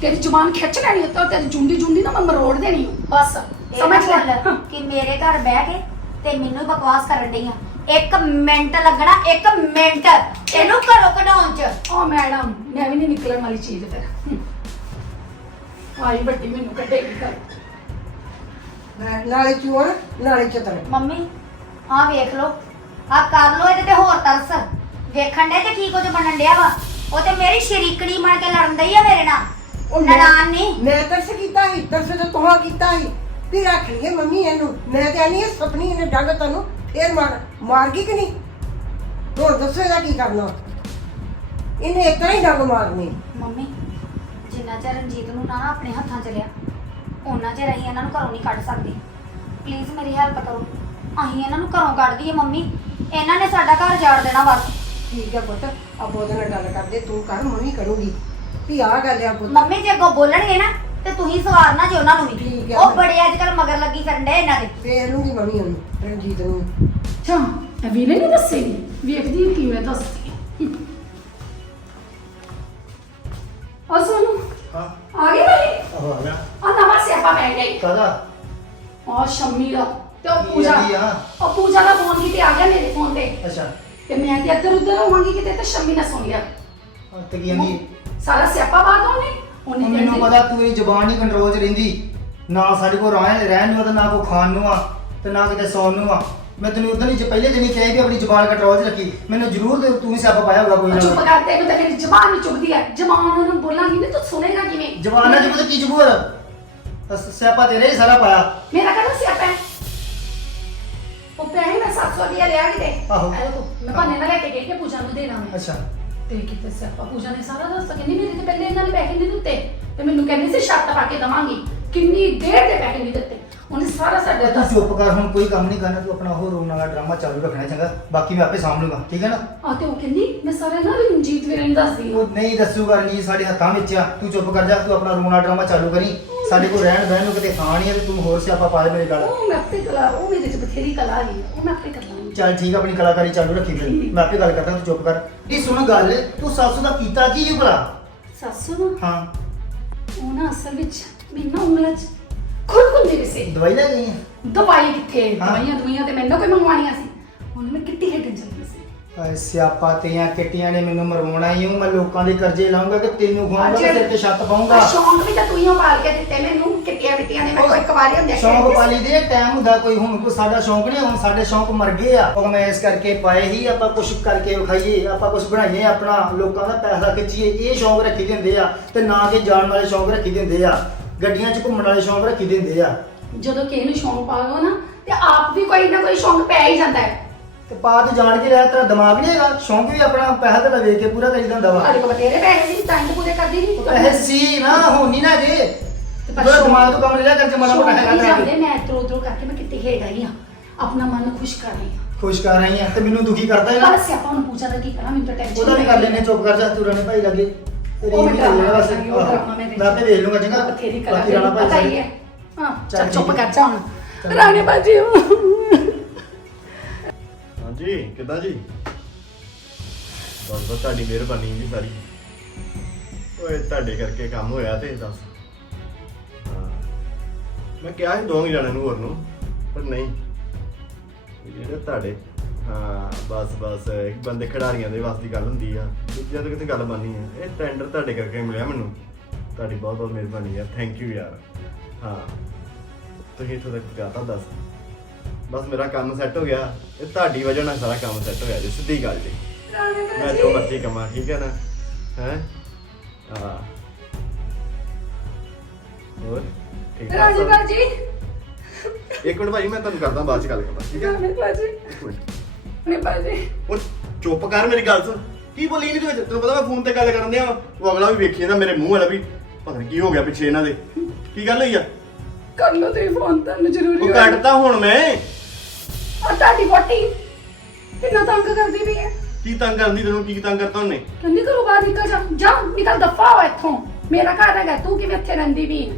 ਤੇਰੀ ਜ਼ੁਬਾਨ ਖਿੱਚ ਲੈਣੀ ਉੱਤੇ ਤੇਰੀ ਜੁੰਡੀ ਜੁੰਡੀ ਨਾ ਮੈਂ ਮਰੋੜ ਦੇਣੀ। ਬਸ ਸਮਝ ਲੈ। ਕਿ ਮੇਰੇ ਘਰ ਬਹਿ ਕੇ ਤੇ ਮੈਨੂੰ ਹੀ ਬਕਵਾਸ ਕਰਨ ਡਈ ਆ। ਇੱਕ ਮਿੰਟ ਲੱਗਣਾ ਇੱਕ ਮਿੰਟ। ਇਹਨੂੰ ਘਰੋਂ ਕਢਾਉਣ ਚ। ਓ ਮੈਡਮ ਮੈਂ ਵੀ ਨਹੀਂ ਨਿਕਲਣ ਵਾਲੀ ਚੀਜ਼ ਫਿਰ। ਆਈ ਵੱਡੀ ਮੈਨੂੰ ਕੱਢੇਗੀ ਕਰ ਨਾਲੇ ਚੋਰ ਨਾਲੇ ਚਤਰ। ਮੰਮੀ ਆਹ ਵੇਖ ਲਓ ਆਹ ਕਰ ਲਓ ਇਹਦੇ ਤੇ ਹੋਰ ਤਰਸ। ਵੇਖਣ ਦੇ ਤੇ ਕੀ ਕੁਝ ਬਣਨ ਡਿਆ ਵਾ। ਉਹ ਤੇ ਮੇਰੀ ਸ਼ਰੀਕਣੀ ਬਣ ਕੇ ਲੜਨ ਦਈ ਆ ਮੇਰੇ ਨਾਲ। ਉਹ ਮੈਂ- ਨਨਾਣ ਨਹੀਂ ਮੈਂ ਤਰਸ ਕੀਤਾ ਸੀ ਤਰਸ ਤੇ ਤੁਹਾਂ ਕੀਤਾ ਸੀ। ਤੇ ਰੱਖ ਲਈਏ ਮੰਮੀ ਇਹਨੂੰ। ਮੈਂ ਤੇ ਆਨੀ ਸਪਨੀ ਇਹਨੇ ਡੰਗ ਤੈਨੂੰ ਫੇਰ ਮਾਰ ਮਾਰ ਗਈ ਕਿ ਨਹੀਂ? ਹੋਰ ਦੱਸੋ ਇਹਦਾ ਕੀ ਕਰਨਾ? ਇਹਨੇ ਇੱਕ ਹੀ ਡੰਗ ਮਾਰਨੀ। ਮੰਮੀ ਜਿੰਨਾ ਚਿਰ ਰਣਜੀਤ ਨੂੰ ਨਾ ਨਾ ਆਪਣੇ ਹੱਥਾਂ ਚ ਲਿਆ ਉਹਨਾਂ ਚਿਰ ਅਸੀਂ ਇਹਨਾਂ ਨੂੰ ਘਰੋਂ ਨਹੀਂ ਕੱਢ ਸਕਦੇ। ਪਲੀਜ਼ ਮੇਰੀ ਹੈਲਪ ਕਰੋ। ਅਸੀਂ ਇਹਨਾਂ ਨੂੰ ਘਰੋਂ ਕੱਢ ਦਈਏ ਮੰਮੀ। ਇਹਨਾਂ ਨੇ ਸਾਡਾ ਘਰ ਜਾੜ ਦੇਣਾ ਬਸ ਠੀਕ ਹੈ ਪੁੱਤ ਅਬ ਉਹਦੇ ਨਾਲ ਗੱਲ ਕਰਦੇ ਤੂੰ ਕਰ ਮੰਮੀ ਕਰੂਗੀ। ਵੀ ਆ ਗੱਲ ਆ ਪੁੱਤ। ਮੰਮੀ ਜੇ ਅੱਗੋਂ ਬੋਲਣਗੇ ਨਾ ਤੇ ਤੁਸੀਂ ਸਵਾਰਨਾ ਜੇ ਉਹਨਾਂ ਨੂੰ ਵੀ। ਠੀਕ ਹੈ। ਉਹ ਬੜੇ ਅੱਜ ਕੱਲ ਮਗਰ ਲੱਗੀ ਫਿਰਨ ਡੇ ਇਹਨਾਂ ਦੇ। ਫੇਰ ਲੂੰਗੀ ਮੰਮੀ ਉਹਨੂੰ ਰਣਜੀਤ ਨੂੰ। ਅੱਛਾ ਇਹ ਵੀਰੇ ਨਹੀਂ ਦੱਸੇਗੀ ਵੇਖਦੀ ਹਾਂ ਕਿਵੇਂ ਦੱਸਦੀ ਹੈ। ਆ ਸੋਨੂੰ ਹਾਂ। ਆ ਗਈ ਨਹੀਂ ਆਹੋ ਆ ਗਿਆ। ਆ ਨਵਾਂ ਸਿਆਪਾ ਪੈ ਗਈ ਕਾਦਾ ਆ ਸ਼ੰਮੀ ਦਾ। ਤੇ ਉਹ ਕੀ ਪੂਜਾ। ਆਂਦੀ ਆ? ਉਹ ਪੂਜਾ ਦਾ ਫੋਨ ਕਿਤੇ ਆ ਗਿਆ ਮੇਰੇ ਫੋਨ ਤੇ। ਅੱਛਾ। ਤੇ ਮੈਂ ਤੇ ਇੱਧਰ ਉੱਧਰ ਹੋਵਾਂਗੀ ਕਿਤੇ ਤੇ ਸ਼ੰਮੀ ਨੇ ਸੁਣ ਲਿਆ ਹਾਂ, ਤੇ ਕੀ ਆਂਦੀ? ਸਾਰਾ ਸਿਆਪਾ ਬਾਤ ਉਹਨੇ ਉਹ ਉਹਨੇ ਮੈਨੂੰ ਕਹਿੰਦੀ- ਪਤਾ ਤੂੰ ਇਹ ਜ਼ਬਾਨ ਨਹੀਂ ਕੰਟਰੋਲ 'ਚ ਰਹਿੰਦੀ। ਨਾ ਸਾਡੇ ਕੋਲ ਰਹਿਣ ਰਹਿਣ ਨੂੰ ਆ ਤੇ ਨਾ ਕੋ ਖਾਣ ਨੂੰ ਆ ਤੇ ਨਾ ਕਿਤੇ ਸੌਣ ਨੂੰ ਆ। ਮੈਂ ਤੈਨੂੰ ਉਦੋਂ ਹੀ ਜ- ਪਹਿਲੇ ਦਿਨ ਹੀ ਕਿਹਾ ਵੀ ਆਪਣੀ ਜ਼ਬਾਨ ਕੰਟਰੋਲ 'ਚ ਰੱਖੀ ਮੈਨੂੰ ਜ਼ਰੂਰ ਤੇ ਤੂੰ ਹੀ ਸਿਆਪਾ ਪਾਇਆ ਹੋਗਾ ਕੋਈ ਨਾ ਚੁੱਪ ਕੋਈ। ਕਰ ਤੇ ਤੇ ਮੇਰੀ ਜ਼ਬਾਨ ਨਹੀਂ ਚੁੱਕਦੀ ਹੈ ਜ਼ਬਾਨ ਉਹਨੂੰ ਬੋਲਾਂਗੀ ਨਾ ਤੂੰ ਸੁਣੇਗਾ ਕਿਵੇਂ? ਜ਼ਬਾਨ ਨਾਲ ਜਿਵੇਂ ਕੀ ਜ਼ਬੂਰ ਸਿਆਪਾ ਤੇਰੇ ਹੀ ਸਾਰਾ ਪਾਇਆ। ਮੇਰਾ ਕਹਿੰਦਾ ਸਿਆਪਾ ਹੈ? ਉਹ ਪੈਸੇ ਮੈਂ 700 ਰੁਪਇਆ ਲਿਆ ਕਿਤੇ। ਆਹੋ। ਮੈਂ ਭਾਨੇ ਨਾਲ ਲੈ ਕੇ ਗਈ ਕਿ ਪੂਜਾ ਨੂੰ ਦੇਣਾ ਮੈਂ। ਅੱਛਾ। ਤੇ ਕਿਤੇ ਸਿਆਪਾ ਪੂਜਾ ਨੇ ਸਾਰਾ ਦੱਸ ਕਹਿੰਦੀ ਮੇਰੇ ਤੇ ਪਹਿਲੇ ਇਹਨਾਂ ਨੇ ਪੈਸੇ ਨਹੀਂ ਦਿੱਤੇ। ਤੇ ਮੈਨੂੰ ਕਹਿੰਦੀ ਸੀ ਛੱਤ ਪਾ ਕੇ ਦਵਾਂਗੀ। ਕਿੰਨੀ ਦੇਰ ਦੇ ਪੈਸੇ ਨਹੀਂ ਦਿੱਤੇ। ਉਹਨੇ ਸਾਰਾ ਸਾਡਾ ਤੂੰ ਚੁੱਪ ਕਰ ਹੁਣ ਕੋਈ ਕੰਮ ਨਹੀਂ ਕਰਨਾ ਤੂੰ ਆਪਣਾ ਉਹ ਰੋਣ ਵਾਲਾ ਡਰਾਮਾ ਚਾਲੂ ਰੱਖਣਾ ਚੰਗਾ ਬਾਕੀ ਮੈਂ ਆਪੇ ਸਾਂਭ ਲੂੰਗਾ ਠੀਕ ਹੈ ਨਾ? ਆ ਤੇ ਉਹ ਕਹਿੰਦੀ ਮੈਂ ਸਾਰਾ ਨਾ ਰਣਜੀਤ ਵੀਰੇ ਨੂੰ ਦੱਸਦੀ ਉਹ ਨਹੀਂ ਦੱਸੂਗਾ ਨਹੀਂ ਸਾਡੇ ਹੱਥਾਂ ਵਿੱਚ ਆ ਤੂੰ ਚੁੱਪ ਕਰ ਜਾ ਤੂੰ ਆਪਣਾ ਰੋਣਾ ਡਰਾਮਾ ਚਾਲੂ ਕਰੀ। ਸਾਡੇ ਕੋਲ ਰਹਿਣ ਬਹਿਣ ਨੂੰ ਕਿਤੇ ਥਾਂ ਨਹੀਂ ਹੈ ਤੇ ਤੂੰ ਹੋਰ ਸਿਆਪਾ ਪਾ ਦੇ ਮੇਰੇ ਗੱਲ। ਉਹ ਮੈਂ ਆਪੇ ਕਲਾ ਉਹ ਮੇਰੇ ਚ ਬਥੇਰੀ ਕਲਾ ਹੈ ਉਹ ਮੈਂ ਆਪੇ ਕਰ ਲਾਂਗੀ। ਚੱਲ ਠੀਕ ਆ ਆਪਣੀ ਕਲਾਕਾਰੀ ਚਾਲੂ ਰੱਖੀ ਫਿਰ। ਮੈਂ ਆਪੇ ਗੱਲ ਕਰਦਾ ਤੂੰ ਚੁੱਪ ਕਰ। ਇਹ ਸੁਣ ਗੱਲ ਤੂੰ ਸੱਸ ਦਾ ਕੀਤਾ ਕੀ ਹੈ ਭਲਾ? ਸੱਸੂ ਨੂੰ? ਹਾਂ। ਉਹ ਨਾ ਅਸਲ ਵਿੱਚ ਮੈਨੂੰ ਉਂਗਲਾਂ 'ਚ ਖੁਦ ਮੇਰੇ ਸੇ। ਦਵਾਈ ਲੈ ਗਈ ਹੈ ਦਵਾਈ ਕਿੱਥੇ ਹਾਂ। ਦਵਾਈਆਂ ਦਵਾਈਆਂ ਤੇ ਮੈਨੂੰ ਕੋਈ ਮੰਗਵਾਉਣੀਆਂ ਸੀ। ਹੁਣ ਮੈਂ ਕਿੱਟੀ ਖੇਡਣ ਚੱਲੀ ਸੀ। ਹਾਏ ਸਿਆਪਾ ਤੇਆਂ ਕਿੱਟੀਆਂ ਨੇ ਮੈਨੂੰ ਮਰਵਾਉਣਾ ਹੀ ਹੂੰ ਮੈਂ ਲੋਕਾਂ ਦੇ ਕਰਜ਼ੇ ਲਾਉਂਗਾ ਕਿ ਤੈਨੂੰ ਖਵਾਉਂਗਾ ਤੇ ਸਿਰ ਤੇ ਛੱਤ ਪਾਉਂਗਾ ਸ਼ੌਂਕ ਵੀ ਤਾਂ ਤੂੰ ਹੀ ਓ ਪਾਲ ਕੇ ਦਿੱਤੇ। ਮੈਨੂੰ ਕਿੱਟੀਆਂ ਮਿੱਟੀਆਂ ਨੇ ਮੈਂ ਕੋਈ ਕਵਾਰੀ ਹੁੰਦੇ ਸ਼ੌਂਕ ਪਾਲੀ ਦੇ ਟਾਈਮ ਹੁੰਦਾ ਕੋਈ। ਹੁਣ ਕੋਈ ਸਾਡਾ ਸ਼ੌਂਕ ਨਹੀਂ ਹੁਣ ਸਾਡੇ ਸ਼ੌਂਕ ਮਰ ਗਏ ਆ। ਉਹ ਮੈਂ ਇਸ ਕਰਕੇ ਪਾਏ ਹੀ ਆਪਾਂ ਕੁਝ ਕਰਕੇ ਵਿਖਾਈਏ ਆਪਾਂ ਕੁਝ ਬਣਾਈਏ ਆਪਣਾ ਲੋਕਾਂ ਦਾ ਪੈਸਾ ਖਿੱਚੀਏ। ਇਹ ਸ਼ੌਂਕ ਰੱਖੀ ਦਿੰਦੇ ਆ ਤੇ ਨਾ ਕਿ ਜਾਣ ਵਾਲੇ ਸ਼ੌਂਕ ਰੱਖੀ ਦਿੰਦੇ ਆ। ਗੱਡੀਆਂ 'ਚ ਘੁੰਮਣ ਵਾਲੇ ਸ਼ੌਂਕ ਰੱਖੀ ਦਿੰਦੇ ਆ। ਜਦੋਂ ਕਿਸੇ ਨੂੰ ਸ਼ੌਂਕ ਪਾ ਲਓ ਨਾ ਤੇ ਆਪ ਵੀ ਕੋਈ ਨਾ ਕੋਈ ਸ਼ੌਂਕ ਪੈ ਹੀ ਜਾਂਦਾ ਹੈ। ਤੇ ਪਾ ਤੂੰ ਜਾਣ ਕੇ ਰਿਹਾ ਤੇਰਾ ਦਿਮਾਗ ਨਹੀਂ ਹੈਗਾ। ਸ਼ੌਂਕ ਵੀ ਆਪਣਾ ਪੈਸਾ ਤੇ ਵੇਖ ਕੇ ਪੂਰਾ ਕਰੀਦਾ ਹੁੰਦਾ ਵਾ। ਸਾਡੇ ਕੋਲ ਬਥੇਰੇ ਪੈਸੇ ਸੀ ਤਾਂ ਹੀ ਤਾਂ ਪੂਰੇ ਕਰਦੀ ਨਹੀਂ ਪੈਸੇ ਸੀ ਨਾ ਹੁਣ ਨਾ ਜੇ ਪਰ ਤੇਰਾ ਸ਼ੌਂਕ- ਦਿਮਾਗ ਤੋਂ ਕੰਮ ਲਿਆ ਕਰਕੇ ਮਾੜਾ ਮੋਟਾ ਹੈਗਾ ਤੇਰਾ। ਜਾਂਦੇ ਮੈਂ ਇਧਰ ਉਧਰ ਕਰਕੇ ਮੈਂ ਖੇਡ ਆਈ ਆਪਣਾ ਮਨ ਖੁਸ਼ ਕਰ ਰਹੀ ਹਾਂ। ਖੁਸ਼ ਕਰ ਰਹੀ ਆ ਤੇ ਮੈਨੂੰ ਦੁਖੀ ਕਰਦਾ ਹੀ ਨਾ। ਬਸ ਆਪਾਂ ਨੂੰ ਪੁੱਛਾ ਦਾ ਕੀ ਕਰਾਂ ਮੈਨੂੰ ਤਾਂ ਟੈਨਸ਼ਨ ਉਹਦਾ ਵੀ ਕਰ ਲੈਨੇ ਚੁੱਪ ਕਰ ਜਾ ਤੂੰ ਰਾਣੇ ਭਾਈ ਲੱਗੇ। ਤੇਰੀ ਉਹ ਮੈਂ ਵੀ ਕਰ ਲੈਣਾ ਬਸ ਕਰਾਂਗੀ, ਉਹ ਡਰਾਮਾ ਮੈਂ ਮੈਂ ਆਪੇ ਵੇਖ ਲੂੰਗਾ ਚੰਗਾ? ਬਥੇਰੀ ਕਲਾ ਬਾਕੀ ਰਾਣਾ ਭਾਈ ਪਤਾ ਹੀ ਹੈ। ਹਾਂ ਚੱਲ ਚੱਲ ਚੁੱਪ ਠੀਕ ਹੈ। ਕਰ ਜਾ ਹੁਣ। ਰਾਣੇ ਬਾਜੀ ਹਾਂਜੀ ਕਿੱਦਾਂ ਜੀ? ਬਸ ਬਸ ਤੁਹਾਡੀ ਮਿਹਰਬਾਨੀ ਜੀ ਸਾਰੀ। ਓਏ ਤੁਹਾਡੇ ਕਰਕੇ ਕੰਮ ਹੋਇਆ ਤੇ ਦੱਸ। ਹਾਂ। ਮੈਂ ਕਿਹਾ ਸੀ ਦੋਵੇਂ ਜਾਣਿਆਂ ਨੂੰ ਹੋਰ ਨੂੰ ਪਰ ਨਹੀਂ। ਜਿਹੜੇ ਤੁਹਾਡੇ ਹਾਂ ਬਸ ਬਸ ਇੱਕ ਬੰਦੇ ਖਿਡਾਰੀਆਂ ਦੇ ਵਾਸਤੇ ਗੱਲ ਹੁੰਦੀ ਆ। ਦੂਜਿਆਂ ਤੋਂ ਕਿਤੇ ਗੱਲ ਬਣਨੀ ਆ। ਇਹ ਟੈਂਡਰ ਤੁਹਾਡੇ ਕਰਕੇ ਮਿਲਿਆ ਮੈਨੂੰ। ਤੁਹਾਡੀ ਬਹੁਤ ਬਹੁਤ ਮਿਹਰਬਾਨੀ ਯਾਰ ਥੈਂਕ ਯੂ ਯਾਰ। ਹਾਂ। ਤੁਸੀਂ ਇੱਥੋਂ ਤੱਕ ਪਹੁੰਚਾਤਾ ਦੱਸ। ਬਸ ਮੇਰਾ ਕੰਮ ਸੈੱਟ ਹੋ ਗਿਆ ਇਹ ਤੁਹਾਡੀ ਵਜ੍ਹਾ ਨਾਲ ਸਾਰਾ ਕੰਮ ਸੈੱਟ ਹੋਇਆ ਜੀ ਸਿੱਧੀ ਗੱਲ ਜੀ। ਮੈਂ ਜੋ ਮਰਜ਼ੀ ਕਮਾਂ ਠੀਕ ਹੈ ਨਾ? ਹੈ? ਹਾਂ। ਹੋਰ? ਠੀਕ ਠਾਕ ਰਾਜੀ ਇੱਕ ਮਿੰਟ ਭਾਈ ਮੈਂ ਤੁਹਾਨੂੰ ਕਰਦਾ ਬਾਅਦ ਚ ਗੱਲ ਕਰਦਾ ਠੀਕ ਹੈ? ਰਾਜੀ ਨੇ ਬਾਜੀ ਉਹ ਚੁੱਪ ਕਰ ਮੇਰੀ ਗੱਲ ਸੁਣ। ਕੀ ਬੋਲੀ ਨਹੀਂ ਤੂੰ ਵਿੱਚ? ਤੈਨੂੰ ਪਤਾ ਮੈਂ ਫੋਨ ਤੇ ਗੱਲ ਕਰਨ ਦਿਆ ਉਹ ਅਗਲਾ ਵੀ ਵੇਖੀ ਜਾਂਦਾ ਮੇਰੇ ਮੂੰਹ ਵਾਲਾ ਵੀ। ਪਤਾ ਨਹੀਂ ਕੀ ਹੋ ਗਿਆ ਪਿੱਛੇ ਇਹਨਾਂ ਦੇ। ਕੀ ਗੱਲ ਹੋਈ ਆ? ਕਰ ਲਓ ਤੁਸੀਂ ਫੋਨ ਤੁਹਾਨੂੰ ਜ਼ਰੂਰੀ ਉਹ ਹੋਇਆ। ਕੱਟਦਾ ਹੁਣ ਮੈਂ। ਔਰ ਤੁਹਾਡੀ ਵੋਟੀ ਕਿੰਨਾ ਤੰਗ ਕਰਦੀ ਵੀ ਹੈ? ਕੀ ਤੰਗ ਕਰਦੀ ਤੈਨੂੰ? ਕੀ ਤੰਗ ਕਰਤਾ ਉਹਨੇ? ਕਹਿੰਦੀ ਘਰੋਂ ਬਾਹਰ ਨਿਕਲ ਜਾ। ਜਾ ਨਿਕਲ ਦਫਾ ਹੋ ਇੱਥੋਂ। ਮੇਰਾ ਘਰ ਹੈਗਾ ਤੂੰ ਕਿਵੇਂ ਇੱਥੇ ਰਹਿੰਦੀ ਵੀ ਹੈ?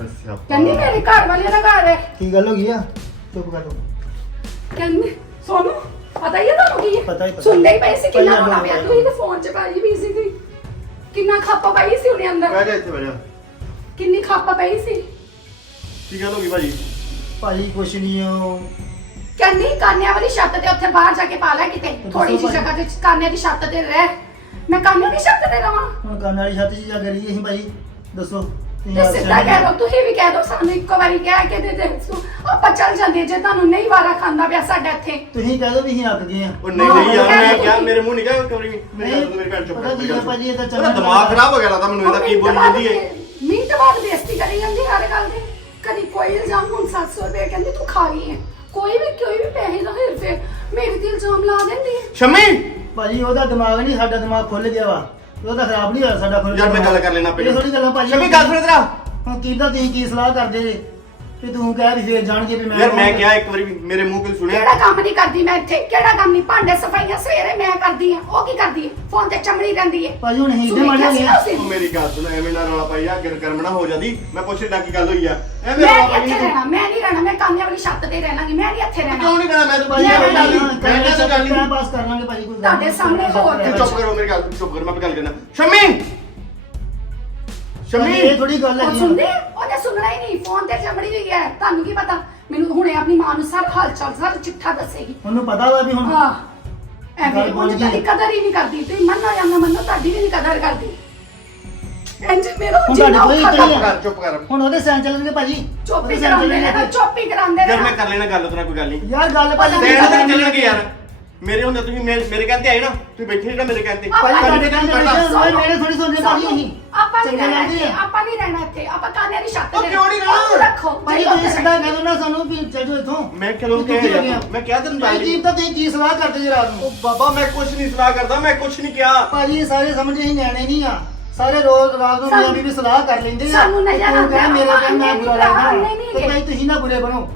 ਅੱਛਾ ਕਹਿੰਦੀ ਮੇਰੇ ਘਰ ਵਾਲੇ ਦਾ ਘਰ ਹੈ। ਕੀ ਗੱਲ ਹੋ ਗਈ ਆ? ਚੁੱਪ ਕਰ ਤੂੰ ਕਹਿੰਦੀ ਸੋਨੂੰ ਪਤਾ ਹੀ ਹੈ ਤੁਹਾਨੂੰ ਕੀ? ਹੈ ਪਤਾ ਹੀ। ਪਤਾ। ਸੁਣਦੇ ਹੀ ਪਏ ਸੀ ਕਿੰਨਾ ਪਹਿਲਾਂ ਰੌਲਾ ਪਿਆ। ਤੂੰ ਇਹਦੇ ਫੋਨ 'ਚ ਪਾਈ ਵੀ ਸੀ। ਤੂੰ ਕਿੰਨਾ ਖਾਪਾ ਪਾਈ ਸੀ ਉਹਨੇ ਅੰਦਰ? ਬਹਿ ਜਾ ਇੱਥੇ ਬਹਿ ਜਾ। ਕਿੰਨੀ ਖਾਪਾ ਪਈ ਸੀ? ਕੀ ਗੱਲ ਹੋ ਗਈ ਭਾਜੀ? ਭਾਜੀ ਕੁਛ ਨਹੀਂ ਉਹ ਕਹਿੰਦੀ ਕਾਨਿਆਂ ਵਾਲੀ ਛੱਤ ਤੇ ਉੱਥੇ ਬਾਹਰ ਜਾ ਕੇ ਪਾ ਲੈ ਕਿਤੇ। ਦੱਸੋ ਥੋੜੀ ਜਿਹੀ ਭਾਈ। ਜਗ੍ਹਾ ਤੇ ਕਾਨਿਆਂ ਦੀ ਛੱਤ ਤੇ ਰਹਿ। ਮੈਂ ਕਾਨਿਆਂ ਦੀ ਛੱਤ ਤੇ ਰਵਾਂ। ਹੁਣ ਕੰਨ ਵਾਲੀ ਛੱਤ 'ਚ ਜਾ ਕਰੀਏ ਅਸੀਂ ਭਾਜੀ। ਦੱਸੋ। ਤੇ ਸਿੱਧਾ ਕਹਿ ਦੋ ਤੁਸੀਂ ਵੀ ਕਹਿ ਦੋ ਸਾਨੂੰ ਇੱਕੋ ਵਾਰੀ ਕਹਿ ਕੇ ਦੇ ਦੇ ਸੋ ਆਪਾਂ ਚੱਲ ਜਾਂਦੇ ਜੇ ਤੁਹਾਨੂੰ ਨਹੀਂ ਵਾਰਾ ਖਾਂਦਾ ਪਿਆ ਸਾਡਾ ਇੱਥੇ। ਤੁਸੀਂ ਕਹਿ ਦੋ ਵੀ ਅਸੀਂ ਅੱਕ ਗਏ ਆ ਉਹ ਨਹੀਂ ਨਹੀਂ ਯਾਰ ਮੈਂ ਕਹਿ। ਮੇਰੇ ਮੂੰਹ ਨਹੀਂ ਕਿਹਾ ਕਰੀ ਮੇਰੀ ਮੇਰੀ ਭੈਣ ਚੁੱਪ ਕਰ ਭਾਜੀ, ਇਹ ਤਾਂ ਉਹਦਾ ਦਿਮਾਗ ਖਰਾਬ ਹੋ ਗਿਆ ਲੱਗਦਾ ਮੈਨੂੰ ਇਹਦਾ ਕੀ ਬੋਲੀ ਜਾਂਦੀ ਹੈ। ਮਿੰਟ ਬਾਅਦ ਬੇਇੱਜ਼ਤੀ ਕਰੀ ਜਾਂਦੀ ਹਰ ਗੱਲ ਦੀ ਕਦੀ ਕੋਈ ਇਲਜ਼ਾਮ ਹੁਣ 700 ਰੁਪਏ ਕਹਿੰਦੀ ਤੂੰ ਖਾ ਗਈ ਹੈ। ਕੋਈ ਵੀ ਕੋਈ ਵੀ ਪੈਸੇ ਦਾ ਹਿਰਫੇ ਮੇਰੇ ਤੇ ਇਲਜ਼ਾਮ ਲਾ ਦਿੰਦੀ ਹੈ। ਸ਼ਮੀ! ਭਾਜੀ ਉਹਦਾ ਦਿਮਾਗ ਨਹੀਂ ਸਾਡਾ ਦਿਮਾਗ ਖੁੱਲ ਗਿਆ ਵਾ। ਉਹਦਾ ਖਰਾਬ ਨਹੀਂ ਹੋਇਆ ਸਾਡਾ ਖੁੱਲ ਯਾਰ ਮੈਂ ਗੱਲ ਕਰ ਲੈਣਾ ਇਹ ਥੋੜੀ ਗੱਲਾਂ ਭਾਜੀ ਸ਼ਮੀ ਗੱਲ ਸੁਣ ਤੇਰਾ ਹੁਣ ਕੀ ਦਾ ਤੁਸੀਂ ਕੀ ਸਲਾਹ ਕਰਦੇ ਜੇ। ਵੀ ਤੂੰ ਕਹਿ ਵੀ ਫੇਰ ਜਾਣਗੇ ਵੀ ਮੈਂ ਯਾਰ ਮੈਂ ਕਿਹਾ ਇੱਕ ਵਾਰੀ ਵੀ ਮੇਰੇ ਮੂੰਹ ਕੋਲ ਸੁਣਿਆ? ਕਿਹੜਾ ਕੰਮ ਨਹੀਂ ਕਰਦੀ ਮੈਂ ਇੱਥੇ? ਕਿਹੜਾ ਕੰਮ ਨਹੀਂ? ਭਾਂਡੇ ਸਫਾਈਆਂ ਸਵੇਰੇ ਮੈਂ ਕਰਦੀ ਆ। ਉਹ ਕੀ ਕਰਦੀ ਹੈ ਫੋਨ ਤੇ ਚਮੜੀ ਰਹਿੰਦੀ ਹੈ ਭਾਜੀ ਹੁਣ ਤੂੰ ਮਾੜੇ ਹੋ ਗਏ। ਨਾ ਉਹ ਮੇਰੀ ਗੱਲ ਸੁਣ ਐਵੇਂ ਨਾ ਰੌਲਾ ਪਾਈ ਆ ਗਿਰ ਕਰਮਣਾ ਹੋ ਜਾਂਦੀ। ਮੈਂ ਪੁੱਛਦਾ ਕੀ ਗੱਲ ਹੋਈ ਆ? ਐਵੇਂ ਮੈਂ ਰੌਲਾ ਨਹੀਂ ਪਾਈ ਇੱਥੇ ਤੂੰ। ਰਹਿਣਾ ਮੈਂ ਨਹੀਂ ਰਹਿਣਾ ਮੈਂ ਕਾਨਿਆਂ ਵਾਲੀ ਛੱਤ ਤੇ ਰਹਿਣਾਗੀ ਮੈਂ ਨਹੀਂ ਇੱਥੇ ਰਹਿਣਾ। ਕਿਉਂ ਨਹੀਂ ਕਹਣਾ ਮੈਂ ਤਾਂ ਭਾਈ ਮੈਂ ਐਵੇਂ ਗੱਲ ਨਹੀਂ- ਨਹੀਂ ਮੈਂ ਕਿਹਾ ਤਾਂ ਗੱਲ ਨਹੀਂ ਪਾਸ ਕਰ ਲਾਂਗੇ ਭਾਜੀ ਕੋਈ ਗੱਲ ਤੁਹਾਡੇ। ਸਾਹਮਣੇ ਹੋਰ ਤੂੰ ਚੁੱਪ ਕਰੋ ਮੇਰੀ ਗੱਲ ਤੂੰ ਚੁੱਪ ਕਰ ਮੈਂ ਗੱਲ ਕਰਨਾ। ਸ਼ਮੀ! ਸ਼ਮੀ ਇਹ ਥੋੜੀ ਗੱਲ ਉਹ ਹੈਗੀ। ਸੁਣਦੇ ਆ? ਉਹਨੇ ਸੁਣਨਾ ਹੀ ਨਹੀਂ ਫੋਨ ਤੇ ਚਮੜੀ ਹੋਈ ਹੈ ਤੁਹਾਨੂੰ ਕੀ ਪਤਾ ਮੈਨੂੰ ਹੁਣੇ ਆਪਣੀ ਮਾਂ ਨੂੰ ਸਾਰਾ ਹਾਲ ਚਾਲ ਸਾਰਾ ਚਿੱਠਾ ਦੱਸੇਗੀ ਉਹਨੂੰ ਪਤਾ ਵਾ ਵੀ ਹੁਣ ਹਾਂ ਐਵੇਂ ਗੱਲ ਬੋਲ ਉਹ ਤੁਹਾਡੀ ਗਈ। ਕਦਰ ਹੀ ਨਹੀਂ ਕਰਦੀ ਤੁਸੀਂ ਮੰਨੋ ਜਾਂ ਨਾ ਮੰਨੋ ਤੁਹਾਡੀ ਵੀ ਨਹੀਂ ਕਦਰ ਕਰਦੀ ਇੰਜ ਮੇਰਾ ਹੁਣ ਜਿੰਨਾ ਤੁਹਾਡੀ ਔਖਾ ਇਤਨੀ ਆ। ਕਰ ਚੁੱਪ ਕਰ ਹੁਣ ਉਹਦੇ ਸੈਨ ਚੱਲਣਗੇ ਭਾਜੀ ਚੁੱਪ ਉਹਦੇ ਹੀ ਕਰਾਉਂਦੇ ਨੇ ਚੱਲਣਗੇ। ਨਾ ਚੁੱਪ ਹੀ ਕਰਾਉਂਦੇ ਨੇ ਯਾਰ ਮੈਂ ਨਾ। ਕਰ ਲੈਣਾ ਗੱਲ ਤੇਰਾ ਕੋਈ ਗੱਲ ਨਹੀਂ ਯਾਰ ਗੱਲ ਭਾਜੀ ਪਤਾ ਤੇ ਚੱਲਣਗੇ ਯਾਰ ਮੇਰੇ ਹੁੰਦੇ ਤੁਸੀਂ ਮੇਰੇ ਮੇਰੇ ਕਹਿੰਦੇ ਆਏ ਨਾ ਤੁਸੀਂ ਬੈਠੇ ਜਿਹੜਾ ਮੇਰੇ ਕਹਿੰਦੇ ਭਾਜੀ ਤੁਹਾਡੇ ਕਹਿੰਦੇ ਸੁਣੋ, ਮੇਰੇ ਮੇਰੇ ਥੋੜੀ ਸੁਣਨੇ ਆਪਾਂ ਨਹੀਂ ਰਹਿਣਾ ਇੱਥੇ। ਆਪਾਂ ਨਹੀਂ ਰਹਿਣਾ ਇੱਥੇ। ਆਪਾਂ ਕਾਨੇ ਦੀ ਛੱਤ ਉਹ ਤੇ ਕਿਉਂ ਨਹੀਂ ਰਹਿਣਾ? ਉਹ ਰੱਖੋ ਤੁਸੀਂ ਉੱਥੇ ਸਿੱਧਾ ਕਹਿ ਦੋ ਨਾ ਸਾਨੂੰ ਵੀ ਚੱਲ ਜਾਓ ਇੱਥੋਂ। ਮੈਂ ਵੀ ਕਿਹਾ। ਮੈਂ ਕਿਹਾ ਤੈਨੂੰ ਭਾਈ ਜਾਈ ਜੀ ਤਾਂ ਤੁਸੀਂ ਕੀ ਸਲਾਹ ਕਰਦੇ ਜੇ ਰਾਤ ਨੂੰ? ਉਹ ਬਾਬਾ ਮੈਂ ਕੁਝ ਨਹੀਂ ਸਲਾਹ ਕਰਦਾ ਮੈਂ ਕੁਝ ਨਹੀਂ ਕਿਹਾ। ਭਾਜੀ ਸਾਰੇ ਸਮਝੇ ਹੀ ਨਿਆਣੇ ਨਹੀਂ ਆ। ਸਾਰੇ ਰੋਜ਼ ਰਾਤ ਨੂੰ ਮੀਆਂ ਬੀਬੀ ਸਲਾਹ ਕਰ ਲੈਂਦੇ ਆ। ਸਾਨੂੰ ਨਜ਼ਰ ਆਉਂਦਾ, ਮੇਰੇ ਕਹਿ ਮੈਂ ਨਹੀਂ ਬੁਰਾ ਲੱਗਦਾ ਨਹੀਂ, ਨਹੀਂ, ਤੇ ਭਾਈ ਤੁਸੀਂ ਨਾ ਬੁਰੇ ਬਣੋ।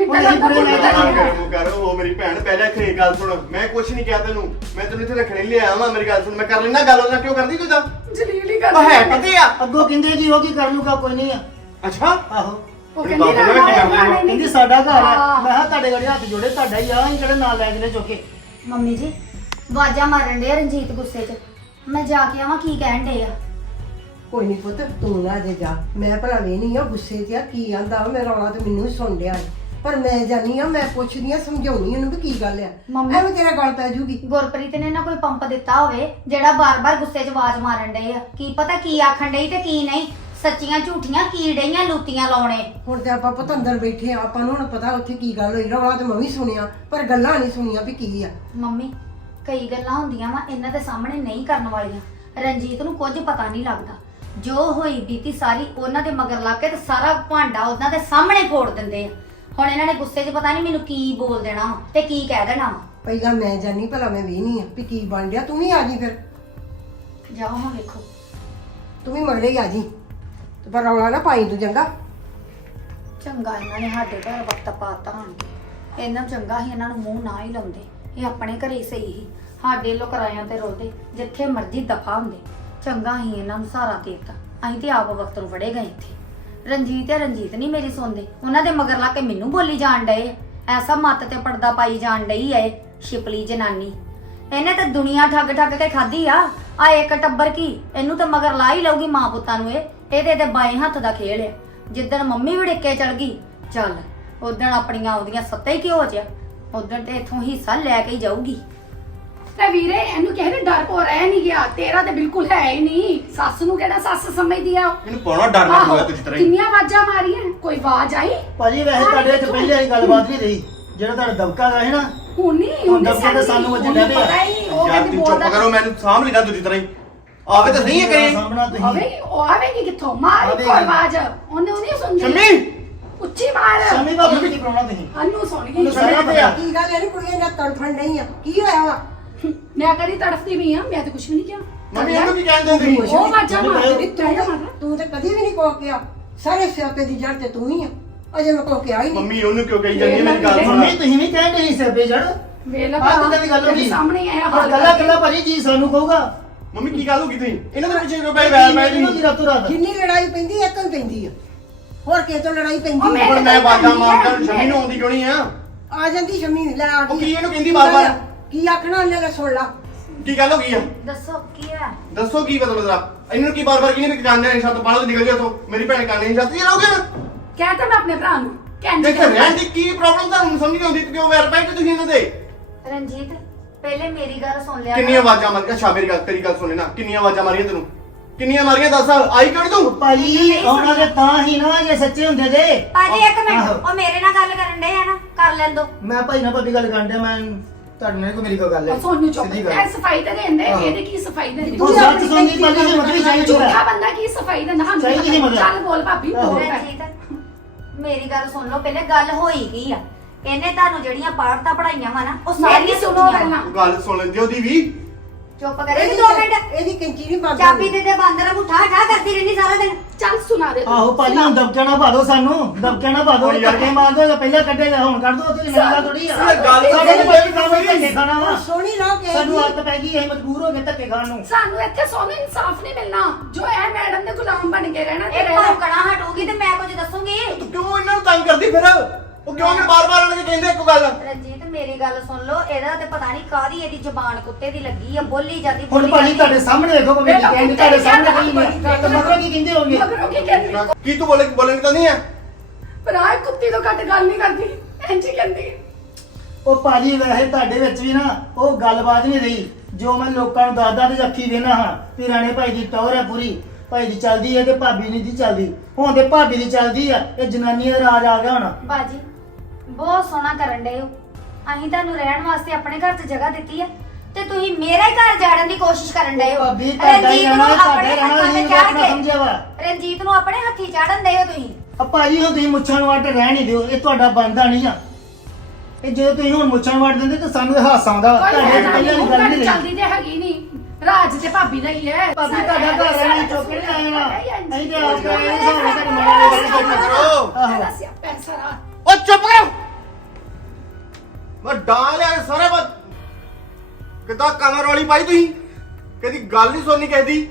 ਉਹ ਤਾਂ ਨਹੀਂ ਬੁਰੇ ਲੱਗਦਾ। ਕਰ ਕਰ ਉਹ ਮੇਰੀ ਭੈਣ ਪਹਿਲਾਂ ਇੱਥੇ ਗੱਲ ਸੁਣ। ਮੈਂ ਕੁਝ ਨਹੀਂ ਕਿਹਾ ਤੈਨੂੰ। ਮੈਂ ਤੈਨੂੰ ਇੱਥੇ ਰੱਖਣੇ ਲਈ ਆਇਆ ਵਾਂ ਮੇਰੀ ਗੱਲ ਸੁਣ। ਮੈਂ ਕਰ ਲੈਣਾ ਗੱਲ ਉਹਨਾਂ ਕਿਉਂ ਕਰਦੀ ਤੂੰ ਤਾਂ? ਜਲੀਲ ਹੀ ਉਹ ਕਰਦੀ ਹੈ ਕਿਤੇ ਆ? ਅੱਗੋਂ ਕਹਿੰਦੇ ਜੀ ਉਹ ਕੀ ਕਰ ਲੂਗਾ ਕੋਈ ਨਹੀਂ ਆ। ਅੱਛਾ? ਆਹੋ। ਉਹ ਮੇਰੇ ਕਹਿੰਦੀ ਬਾਪ ਨੇ ਨਾ ਕੀ ਕਰਨਾ ਵਾ? ਕਹਿੰਦੀ ਸਾਡਾ ਘਰ ਹੈ ਹਾਂ। ਮੈਂ ਕਿਹਾ ਤੁਹਾਡੇ ਗੜੇ ਹੱਥ ਜੋੜੇ ਤੁਹਾਡਾ ਹੀ ਆ ਅਸੀਂ ਕਿਹੜਾ ਨਾਲ ਲੈ ਜਲੇ ਚੁੱਕੇ ਮੰਮੀ ਜੀ ਵਾਜਾ ਮਾਰਨ ਦੇ ਰਣਜੀਤ ਗੁੱਸੇ 'ਚ। ਮੈਂ ਜਾ ਕੇ ਆਵਾਂ ਕੀ ਕਹਿਣ ਡੇ ਆ? ਕੋਈ ਨਹੀਂ ਪੁੱਤ ਤੂੰ ਨਾ ਜੇ ਜਾ। ਮੈਂ ਭਲਾ ਵੀ ਨਹੀਂ ਆ ਗੁੱਸੇ 'ਚ ਆ ਕੀ ਆਂਦਾ ਵਾ, ਮੇਰਾ ਰੌਲਾ ਤੇ ਮੈਨੂੰ ਹੀ ਸੁਣ ਡਿਆ ਏ। ਪਰ ਮੈਂ ਜਾਨੀ ਆ ਮੈਂ ਪੁੱਛਦੀ ਆ ਸਮਝਾਉਣੀ ਉਹਨੂੰ ਵੀ ਕੀ ਗੱਲ ਆ। ਮੰਮੀ- ਐਵੇਂ ਤੇਰਾ ਗੱਲ ਪੈ ਜੂਗੀ। ਗੁਰਪ੍ਰੀਤ ਨੇ ਨਾ ਕੋਈ ਪੰਪ ਦਿੱਤਾ ਹੋਵੇ ਜਿਹੜਾ ਬਾਰ-ਬਾਰ ਗੁੱਸੇ 'ਚ ਆਵਾਜ਼ ਮਾਰਨ ਡਏ ਆ। ਕੀ ਪਤਾ ਕੀ ਆਖਣ ਡਈ ਤੇ ਕੀ ਨਹੀਂ। ਸੱਚੀਆਂ ਝੂਠੀਆਂ ਕੀ ਡਈਆਂ ਲੂਤੀਆਂ ਲਾਉਣੇ। ਹੁਣ ਤੇ ਆਪਾਂ ਪੁੱਤ ਅੰਦਰ ਬੈਠੇ ਆ ਆਪਾਂ ਨੂੰ ਹੁਣ ਪਤਾ ਉੱਥੇ ਕੀ ਗੱਲ ਹੋਈ ਰੌਲਾ ਤੇ ਮੈਂ ਵੀ ਸੁਣਿਆ ਪਰ ਗੱਲਾਂ ਨਹੀਂ ਸੁਣੀਆਂ ਵੀ ਕੀ ਆ। ਮੰਮੀ ਕਈ ਗੱਲਾਂ ਹੁੰਦੀਆਂ ਵਾ ਇਹਨਾਂ ਦੇ ਸਾਹਮਣੇ ਨਹੀਂ ਕਰਨ ਵਾਲੀਆਂ। ਰਣਜੀਤ ਨੂੰ ਕੁਝ ਪਤਾ ਨਹੀਂ ਲੱਗਦਾ। ਜੋ ਹੋਈ ਬੀਤੀ ਸਾਰੀ ਉਹਨਾਂ ਦੇ ਮਗਰ ਲੱਗ ਕੇ ਤੇ ਸਾਰਾ ਭਾਂਡਾ ਉਹਨਾਂ ਦੇ ਸਾਹਮਣੇ ਫੋੜ ਦਿੰਦੇ ਆ। ਹੁਣ ਇਹਨਾਂ ਨੇ ਗੁੱਸੇ 'ਚ ਪਤਾ ਨਹੀਂ ਮੈਨੂੰ ਕੀ ਬੋਲ ਦੇਣਾ ਵਾ ਤੇ ਕੀ ਕਹਿ ਦੇਣਾ ਵਾ। ਪਹਿਲਾਂ ਮੈਂ ਜਾਨੀ ਭਲਾ ਮੈਂ ਵੀ ਨਹੀਂ ਆ ਵੀ ਕੀ ਬਣ ਗਿਆ। ਤੂੰ ਵੀ ਆ ਜੀ ਫਿਰ। ਜਾਓ ਹਾਂ ਵੇਖੋ। ਤੂੰ ਵੀ ਮਗਲੇ ਹੀ ਆ ਜੀ। ਤੇ ਪਰ ਰੌਲਾ ਨਾ ਪਾਈ ਤੂੰ ਚੰਗਾ। ਚੰਗਾ ਇਹਨਾਂ ਨੇ ਸਾਡੇ ਘਰ ਵਕਤ ਪਾਤਾ ਹਣ। ਇਹਨਾਂ ਨੂੰ ਚੰਗਾ ਹੀ ਇਹਨਾਂ ਨੂੰ ਮੂੰਹ ਨਾ ਹੀ ਲਾਉਂਦੇ। ਇਹ ਆਪਣੇ ਘਰੇ ਹੀ ਸਹੀ ਸੀ। ਸਾਡੇ ਲੋ ਕਿਰਾਇਆਂ ਤੇ ਰੋਦੇ ਜਿੱਥੇ ਮਰਜ਼ੀ ਦਫਾ ਹੁੰਦੇ। ਚੰਗਾ ਹੀ ਇਹਨਾਂ ਨੂੰ ਸਹਾਰਾ ਦੇਤਾ। ਅਸੀਂ ਤੇ ਆਪ ਵਕਤ ਨੂੰ ਫੜੇ ਗਏ ਇੱਥੇ। ਰਣਜੀਤ ਤੇ ਰਣਜੀਤ ਨਹੀਂ ਮੇਰੀ ਸੁਣਦੇ। ਉਹਨਾਂ ਦੇ ਮਗਰ ਲਾ ਕੇ ਮੈਨੂੰ ਬੋਲੀ ਜਾਣ ਡਏ ਆ। ਐਸਾ ਮੱਤ ਤੇ ਪਰਦਾ ਪਾਈ ਜਾਣ ਡਈ ਐ ਸ਼ਿਪਲੀ ਜਨਾਨੀ। ਇਹਨੇ ਤਾਂ ਦੁਨੀਆ ਠੱਗ ਠੱਗ ਕੇ ਖਾਧੀ ਆ। ਆ ਇੱਕ ਟੱਬਰ ਕੀ? ਇਹਨੂੰ ਤਾਂ ਮਗਰ ਲਾ ਹੀ ਲਊਗੀ ਮਾਂ ਪੁੱਤਾਂ ਨੂੰ ਇਹ। ਇਹਦੇ ਤੇ ਬਾਏ ਹੱਥ ਦਾ ਖੇਲ ਆ। ਜਿੱਦਣ ਮੰਮੀ ਵੀ ਡਿੱਕੇ ਚਲ ਗਈ, ਚੱਲ ਉਦਣ ਆਪਣੀਆਂ ਉਹਦੀਆਂ ਸੱਤੇ ਹੀ ਕਿਉਂ ਜਿਆ? ਉਦਣ ਤੇ ਇਥੋਂ ਹਿੱਸਾ ਲੈ ਕੇ ਹੀ ਜਾਊਗੀ। ਤੇ ਵੀਰੇ ਇਹਨੂੰ ਕਿਸੇ ਨੇ ਡਰ ਪੋ ਰਹਿ ਨਹੀਂ ਗਿਆ। ਤੇਰਾ ਤੇ ਬਿਲਕੁਲ ਹੈ ਹੀ ਨਹੀਂ ਸੱਸ ਨੂੰ ਕਿਹੜਾ ਸੱਸ ਸਮਝਦੀ ਆ ਮੈਨੂੰ ਪਾਉਣਾ ਡਰ ਨਾ ਹੋਇਆ ਤੁझी ਤਰ੍ਹਾਂ ਹੀ। ਕਿੰਨੀਆਂ ਆਵਾਜ਼ਾਂ ਮਾਰੀਆਂ। ਕੋਈ ਆਵਾਜ਼ ਆਈ? ਭਾਜੀ ਵੈਸੇ ਤੁਹਾਡੇ ਇੱਥੇ ਪਹਿਲੇ ਵਾਲੀ ਗੱਲਬਾਤ ਨਹੀਂ ਰਹੀ। ਜਿਹੜਾ ਤੁਹਾਡਾ ਦਬਕਾ ਦਾ ਹੈ ਨਾ ਹੁਣ ਨਹੀਂ ਹੁਣ ਕੇ ਤਾਂ ਸਾਨੂੰ ਵੱਜਣ ਪਿਆ। ਪਤਾ ਹੀ ਨਹੀਂ, ਉਹ ਯਾਰ ਕਹਿੰਦੀ ਤੂੰ ਚੁੱਪ ਬੋਲਦਾ ਕਰੋ ਮੈਨੂੰ ਸਾਂਭ ਲੈਣਾ ਤੁझी ਤਰ੍ਹਾਂ ਹੀ। ਆਵੇ ਤਾਂ ਸਹੀ ਹੈ ਕਰੀ ਸਾਹਮਣਾ ਤੁਸੀਂ ਆਵੇਗੀ ਉਹ ਆਵੇਗੀ ਕਿੱਥੋਂ? ਮਾਰ ਆਵੇਗੀ। ਇੱਕੋ ਆਵਾਜ਼। ਉਹਨੇ ਉਹਨੇ ਸੁਣਦੀ। ਸ਼ਮੀ! ਉੱਚੀ ਮਾਰ। ਸ਼ਮੀ ਬਾਬੂ ਕੀ ਕਰਾਉਣਾ ਤੁਸੀਂ। ਅਨੂ ਸੁਣ ਗਈ। ਉਹਨੂੰ ਸਾਰਾ ਪਤਾ ਕੀ ਗੱਲ ਇਹਨੂੰ ਕੁੜੀਆਂ ਨਾਲ ਤੜਫਣ ਨਹੀਂ ਆ ਕੀ ਹੋਇਆ ਵਾ? ਮੈਂ ਕਦੀ ਤੜਫਦੀ ਵੀ ਆ ਮੈਂ ਤਾਂ ਕੁਝ ਵੀ ਨਹੀਂ ਕਿਹਾ। ਮੰਮੀ ਇਹਨੂੰ ਕੀ ਕਹਿੰਦੇ ਤੁਸੀਂ ਉਹ ਵਾਜਾ ਮਾਰ ਸ਼ਮੀ ਦੇ ਤੂੰ ਤਾਂ- ਤੂੰ ਤੇ ਕਦੀ ਵੀ ਨਹੀਂ ਕੋ ਕਿਹਾ ਸਾਰੇ ਸਿਆਪੇ ਦੀ ਜੜ ਤੇ ਤੂੰ ਹੀ ਆ। ਅਜੇ ਮੈਂ ਕੋ ਕਿਹਾ ਹੀ ਨਹੀਂ। ਮੰਮੀ ਉਹਨੂੰ ਕਿਉਂ ਕਹੀ ਜਾਂਦੀ ਹੈ ਮੇਰੀ ਗੱਲ ਸੁਣ। ਮੰਮੀ ਤੁਸੀਂ ਵੀ ਕਹਿ ਨਹੀਂ ਸਿਰਪੇ ਜੜ। ਵੇਲਾ ਆਹ ਕਿੱਦਾਂ ਦੀ ਗੱਲ ਹੋ ਗਈ। ਸਾਹਮਣੇ ਆਇਆ ਆਹ ਗੱਲਾਂ ਗੱਲਾਂ ਭਾਜੀ ਜੀ ਸਾਨੂੰ ਕਹੂਗਾ। ਮੰਮੀ ਕੀ ਗੱਲ ਹੋ ਗਈ ਤੁਸੀਂ? ਇਹਨਾਂ ਦੇ ਪਿੱਛੇ ਪੈ ਵੈਲ ਇਹਨੂੰ ਕੀ ਤੁਸੀਂ ਰਾਤੋਂ ਰਾਤ। ਜਿੰਨੀ ਲੜਾਈ ਪੈਂਦੀ ਇੱਕ ਹੀ ਪੈਂਦੀ ਆ। ਹੋਰ ਕਿਸੇ ਤੋਂ ਲੜਾਈ ਪੈਂਦੀ ਆ। ਮੈਂ- ਹੁਣ ਮੈਂ ਮਾਰਦਾ ਸ਼ਮੀ ਨੂੰ ਆਉਂਦੀ ਕਿਉਂ ਨਹੀਂ ਆ? ਆ ਜਾਂਦੀ ਸ਼ਮੀ ਲੈ ਆ ਉਹ ਗਈ। ਕੀ ਇਹਨੂੰ ਕਹਿੰਦੀ ਬਾਰ-ਬਾਰ? ਕੀ ਆਖਣਾ ਉਹਨੇ ਲੈ ਸੁਣ ਲਾ। ਕੀ ਗੱਲ ਹੋ ਗਈ ਆ? ਦੱਸੋ ਕੀ ਹੈ ਦੱਸੋ ਕੀ ਮਤਲਬ ਇਹਨੂੰ ਕੀ ਬਾਰ-ਬਾਰ ਕਿਹਨੇ ਕਿ ਜਾਣਦੇ ਨੇ ਛੱਤ ਬਾਹਰ ਤੋਂ ਨਿਕਲ ਜਾ ਤੋ ਮੇਰੀ ਭੈਣ ਕਾਨੇ ਨਹੀਂ ਜਾਂਦੀ ਰਹੋਗੇ ਨਾ ਕਹਿਤਾ ਮੈਂ ਆਪਣੇ ਭਰਾ ਨੂੰ ਕਹਿੰਦੀ ਦੇਖੋ ਰਹਿਣ ਦੀ ਕੀ ਪ੍ਰੋਬਲਮ ਤੁਹਾਨੂੰ ਸਮਝ ਨਹੀਂ ਆਉਂਦੀ ਕਿਉਂ ਵੈਰ ਪੈ ਕੇ ਤੁਸੀਂ ਇਹਨਾਂ ਦੇ ਰਣਜੀਤ ਪਹਿਲੇ ਮੇਰੀ ਗੱਲ ਸੁਣ ਲਿਆ ਕਿੰਨੀਆਂ ਆਵਾਜ਼ਾਂ ਮਾਰੀਆਂ? ਅੱਛਾ ਮੇਰੀ ਗੱਲ ਤੇਰੀ ਗੱਲ ਸੁਣੇ ਨਾ ਕਿੰਨੀਆਂ ਆਵਾਜ਼ਾਂ ਮਾਰੀਆਂ ਤੈਨੂੰ? ਕਿੰਨੀਆਂ ਮਾਰੀਆਂ ਦੱਸ। ਆਈ ਕਿਉਂ ਨੀ ਤੂੰ? ਭਾਜੀ ਆਉਣਾ ਤੇ ਤਾਂ ਹੀ ਨਾ ਜੇ ਸੱਚੇ ਹੁੰਦੇ ਤੇ ਭਾਜੀ ਇੱਕ ਮਿੰਟ। ਆਹੋ। ਉਹ ਮੇਰੇ ਨਾਲ ਗੱਲ ਕਰਨ ਦੇ ਆ ਨਾ ਕਰ ਲੈਣ ਦੋ। ਮੈਂ ਭਾਈ ਨਾਲ ਭਾਬੀ ਗੱਲ ਕਰਨ ਡਿਆ ਮੈਂ ਤੁਹਾਡੇ ਨਾਲ ਕੋਈ ਮੇਰੀ ਕੋਈ ਗੱਲ ਹੈ ਸੋਨੂੰ ਚੁੱਪ ਸਿੱਧੀ ਗੱਲ। ਐ ਸਫ਼ਾਈ ਤਾਂ ਦਿੰਦੇ ਆਹੋ। ਇਹਦੇ ਕੀ ਸਫ਼ਾਈ ਦਿੰਦੇ ਉਹ ਸੱਚ ਸੁਣਦੀ ਭਾਜੀ ਹਿੰਮਤ ਵੀ ਚਾਹੀਦੀ ਝੂਠਾ ਹੈ ਬੰਦਾ ਕੀ ਸਫ਼ਾਈ ਹਾਂ ਨਹੀਂ ਮਤਲਬ। ਚੱਲ ਬੋਲ ਭਾਬੀ ਆਹੋ। ਬੋਲ ਰਣਜੀਤ ਮੇਰੀ ਗੱਲ ਸੁਣ ਲਓ ਪਹਿਲੇ ਗੱਲ ਹੋਈ ਕੀ ਆ ਇਹਨੇ ਤੁਹਾਨੂੰ ਜਿਹੜੀਆਂ ਪਾੜਤਾ ਪੜਾਈਆਂ ਵਾ ਨਾ ਉਹ ਮੇਰੀ ਸਾਰੀਆਂ ਸੁਣੋ ਸੁਣੀਆਂ ਪਹਿਲਾਂ। ਤੂੰ ਗੱਲ ਸੁਣ ਲੈਂਦੀ ਉਹਦੀ ਵੀ ਚੁੱਪ ਕਰੇ ਇਹਦੀ ਦੋ ਮਿੰਟ ਇਹਦੀ ਕੈਂਚੀ ਨਹੀਂ ਮਾਰਦੀ ਚਾਬੀ ਦੇ ਦੇ ਬਾਂਦਰ ਨੂੰ ਠਾ ਠਾ ਕਰਦੀ ਰਹਿੰਦੀ ਸਾਰਾ ਦਿਨ। ਚੱਲ ਸੁਣਾ ਦੇ ਤੂੰ। ਆਹੋ ਭਾਜੀ ਹੁਣ ਦਬਕਿਆ ਨਾ ਪਾ ਦਿਓ ਸਾਨੂੰ। ਦਬਕਿਆ ਨਾ ਪਾ ਦਿਓ ਉਹ ਯਾਰ- ਧੱਕੇ ਮਾਰ ਦਿਓ ਪਹਿਲਾਂ ਕੱਢੇਗਾ ਹੁਣ ਕੱਢ ਦਿਓ ਤੇ ਮੇਰੀ ਗੱਲ ਥੋੜੀ ਆ। ਇਹ ਗੱਲ ਸਾਡੇ ਤੇ ਕੋਈ ਕੰਮ ਨਹੀਂ ਧੱਕੇ ਖਾਣਾ ਵਾ। ਸੋਹਣੀ ਕਿ ਸਾਨੂੰ ਆਦਤ ਪੈ ਗਈ ਅਸੀਂ ਮਜਬੂਰ ਹੋ ਗਏ ਧੱਕੇ ਖਾਣ ਨੂੰ। ਸਾਨੂੰ ਇੱਥੇ ਸੋਨੂੰ ਇਨਸਾਫ ਨਹੀਂ ਮਿਲਣਾ। ਜੋ ਇਹ ਮੈਡਮ ਦੇ ਗੁਲਾਮ ਬਣ ਕੇ ਰਹਿਣਾ ਤੇ ਇਹ ਰਹਿਣਾ। ਭੌਂਕਣਾ ਹਟੂਗੀ ਤੇ ਮੈਂ ਕੁਝ ਦੱਸੂਗੀ। ਤੂੰ ਕਿਉਂ ਇਹਨਾਂ ਨੂੰ ਤੰਗ ਕਰਦੀ ਫਿਰ? ਉਹ ਕਿਉਂ ਨੇ ਬਾਰ-ਬਾਰ ਉਹਨਾਂ ਦੇ ਕਹਿੰਦੇ ਇੱਕੋ ਗੱਲ? ਰਣਜੀਤ ਮੇਰੀ ਗੱਲ ਸੁਣ ਲਓ ਇਹਦਾ ਤੇ ਪਤਾ ਨਹੀਂ ਕਾਦੀ ਇਹਦੀ ਜ਼ੁਬਾਨ ਕੁੱਤੇ ਦੀ ਲੱਗੀ ਆ ਬੋਲੀ ਜਾਂਦੀ ਹੁਣ ਬੋਲੀ ਭਾਜੀ। ਤੁਹਾਡੇ ਸਾਹਮਣੇ ਦੇਖੋ ਵੇਖੋ, ਕਹਿੰਦੇ ਤੁਹਾਡੇ ਸਾਹਮਣੇ ਦੀ ਮੈਂ ਤਾਂ ਮਗਰੋਂ ਕੀ ਕਹਿੰਦੇ ਹੋਗੇ? ਮਗਰੋਂ ਕੀ ਕਹਿੰਦੀ? ਕੀ ਤੂੰ ਬੋਲੇ ਬੋਲਣ ਤਾਂ ਨਹੀਂ ਹੈ? ਭਰਾ ਇਹ ਕੁੱਤੀ ਤੋਂ ਘੱਟ ਗੱਲ ਨਹੀਂ ਕਰਦੀ ਇੰਜ ਕਹਿੰਦੀ। ਉਹ ਭਾਜੀ ਵੈਸੇ ਤੁਹਾਡੇ ਵਿੱਚ ਵੀ ਨਾ ਉਹ ਗੱਲਬਾਤ ਨਹੀਂ ਰਹੀ। ਜੋ ਮੈਂ ਲੋਕਾਂ ਨੂੰ ਦਾਦਾ ਦੀ ਅੱਖੀ ਵੇਨਾ ਹਾਂ ਵੀ ਰਾਣੇ ਭਾਈ ਦੀ ਟੌਰ ਹੈ ਪੂਰੀ। ਭਾਈ ਦੀ ਚੱਲਦੀ ਹੈ ਤੇ ਭਾਬੀ ਨਹੀਂ ਦੀ ਚੱਲਦੀ। ਹੁਣ ਤੇ ਭਾਬੀ ਦੀ ਚੱਲਦੀ ਆ ਇਹ ਜਨਾਨੀਆਂ ਦਾ ਰਾਜ ਆ ਗਿਆ ਹੁਣ। ਬਾਜੀ ਬਹੁਤ ਸੋਹਣਾ ਕਰਨ ਡਏ ਹੋ। ਅਸੀਂ ਤੁਹਾਨੂੰ ਰਹਿਣ ਵਾਸਤੇ ਆਪਣੇ ਘਰ 'ਚ ਜਗ੍ਹਾ ਦਿੱਤੀ ਆ ਤੇ ਤੁਸੀਂ ਮੇਰਾ ਹੀ ਘਰ ਜਾੜਨ ਦੀ ਕੋਸ਼ਿਸ਼ ਕਰਨ ਡਏ ਹੋ। ਭਾਬੀ ਤੁਹਾਡਾ ਹੀ ਰਣਜੀਤ ਨੂੰ ਰਹਿਣਾ ਆਪਣੇ ਰਹਿਣਾ ਹੱਥਾਂ 'ਤੇ ਨਹੀਂ ਚਾੜ ਆਪਣਾ ਸਮਝਿਆ ਵਾ। ਕੇ ਰਣਜੀਤ ਨੂੰ ਆਪਣੇ ਹੱਥੀ ਚਾੜਨ ਡਏ ਹੋ ਤੁਸੀਂ। ਆ ਭਾਜੀ ਹੁਣ ਤੁਸੀਂ ਮੁੱਛਾਂ ਨੂੰ ਵੱਟ ਰਹਿਣ ਨਹੀਂ ਦਿਓ ਇਹ ਤੁਹਾਡਾ ਬੰਦਾ ਨਹੀਂ ਆ। ਇਹ ਜੇ ਤੁਸੀਂ ਹੁਣ ਮੁੱਛਾਂ ਵੱਟ ਦਿੰਦੇ ਤਾਂ ਸਾਨੂੰ ਇਹ ਹਾਸਾ ਆਉਂਦਾ। ਕੋਈ ਤੁਹਾਡੇ ਪਹਿਲਾਂ ਦੀ ਗੱਲ ਨਹੀਂ। ਰਹੀ ਚੱਲਦੀ ਤੇ ਹੈਗੀ ਨਹੀਂ। ਰਾਜ ਤੇ ਭਾਬੀ ਦਾ ਹੀ ਹੈ। ਭਾਬੀ ਤੁਹਾਡਾ ਘਰ ਰਹਿਣਾ ਚੁੱਕ ਕੇ ਨਹੀਂ ਨਾ ਅਸੀਂ ਤੇ ਆਪ ਨੇ ਸਾਨੂੰ ਤਾਂ ਚੁੱਪ ਮਾਰੇ ਕਰੋ ਆਹੋ। ਪੈਸਾ ਰਾ ਉਹ ਚੁੱਪ ਕਰੋ। ਮੈਂ ਡਾਂ ਲਿਆ ਸਾਰੇ ਬਸ ਕਿਦਾਂ ਕਮਰ ਵਾਲੀ ਪਾਈ ਤੁਸੀਂ? ਕਦੀ ਗੱਲ ਨਹੀਂ ਸੁਣਨੀ ਕਹਦੀ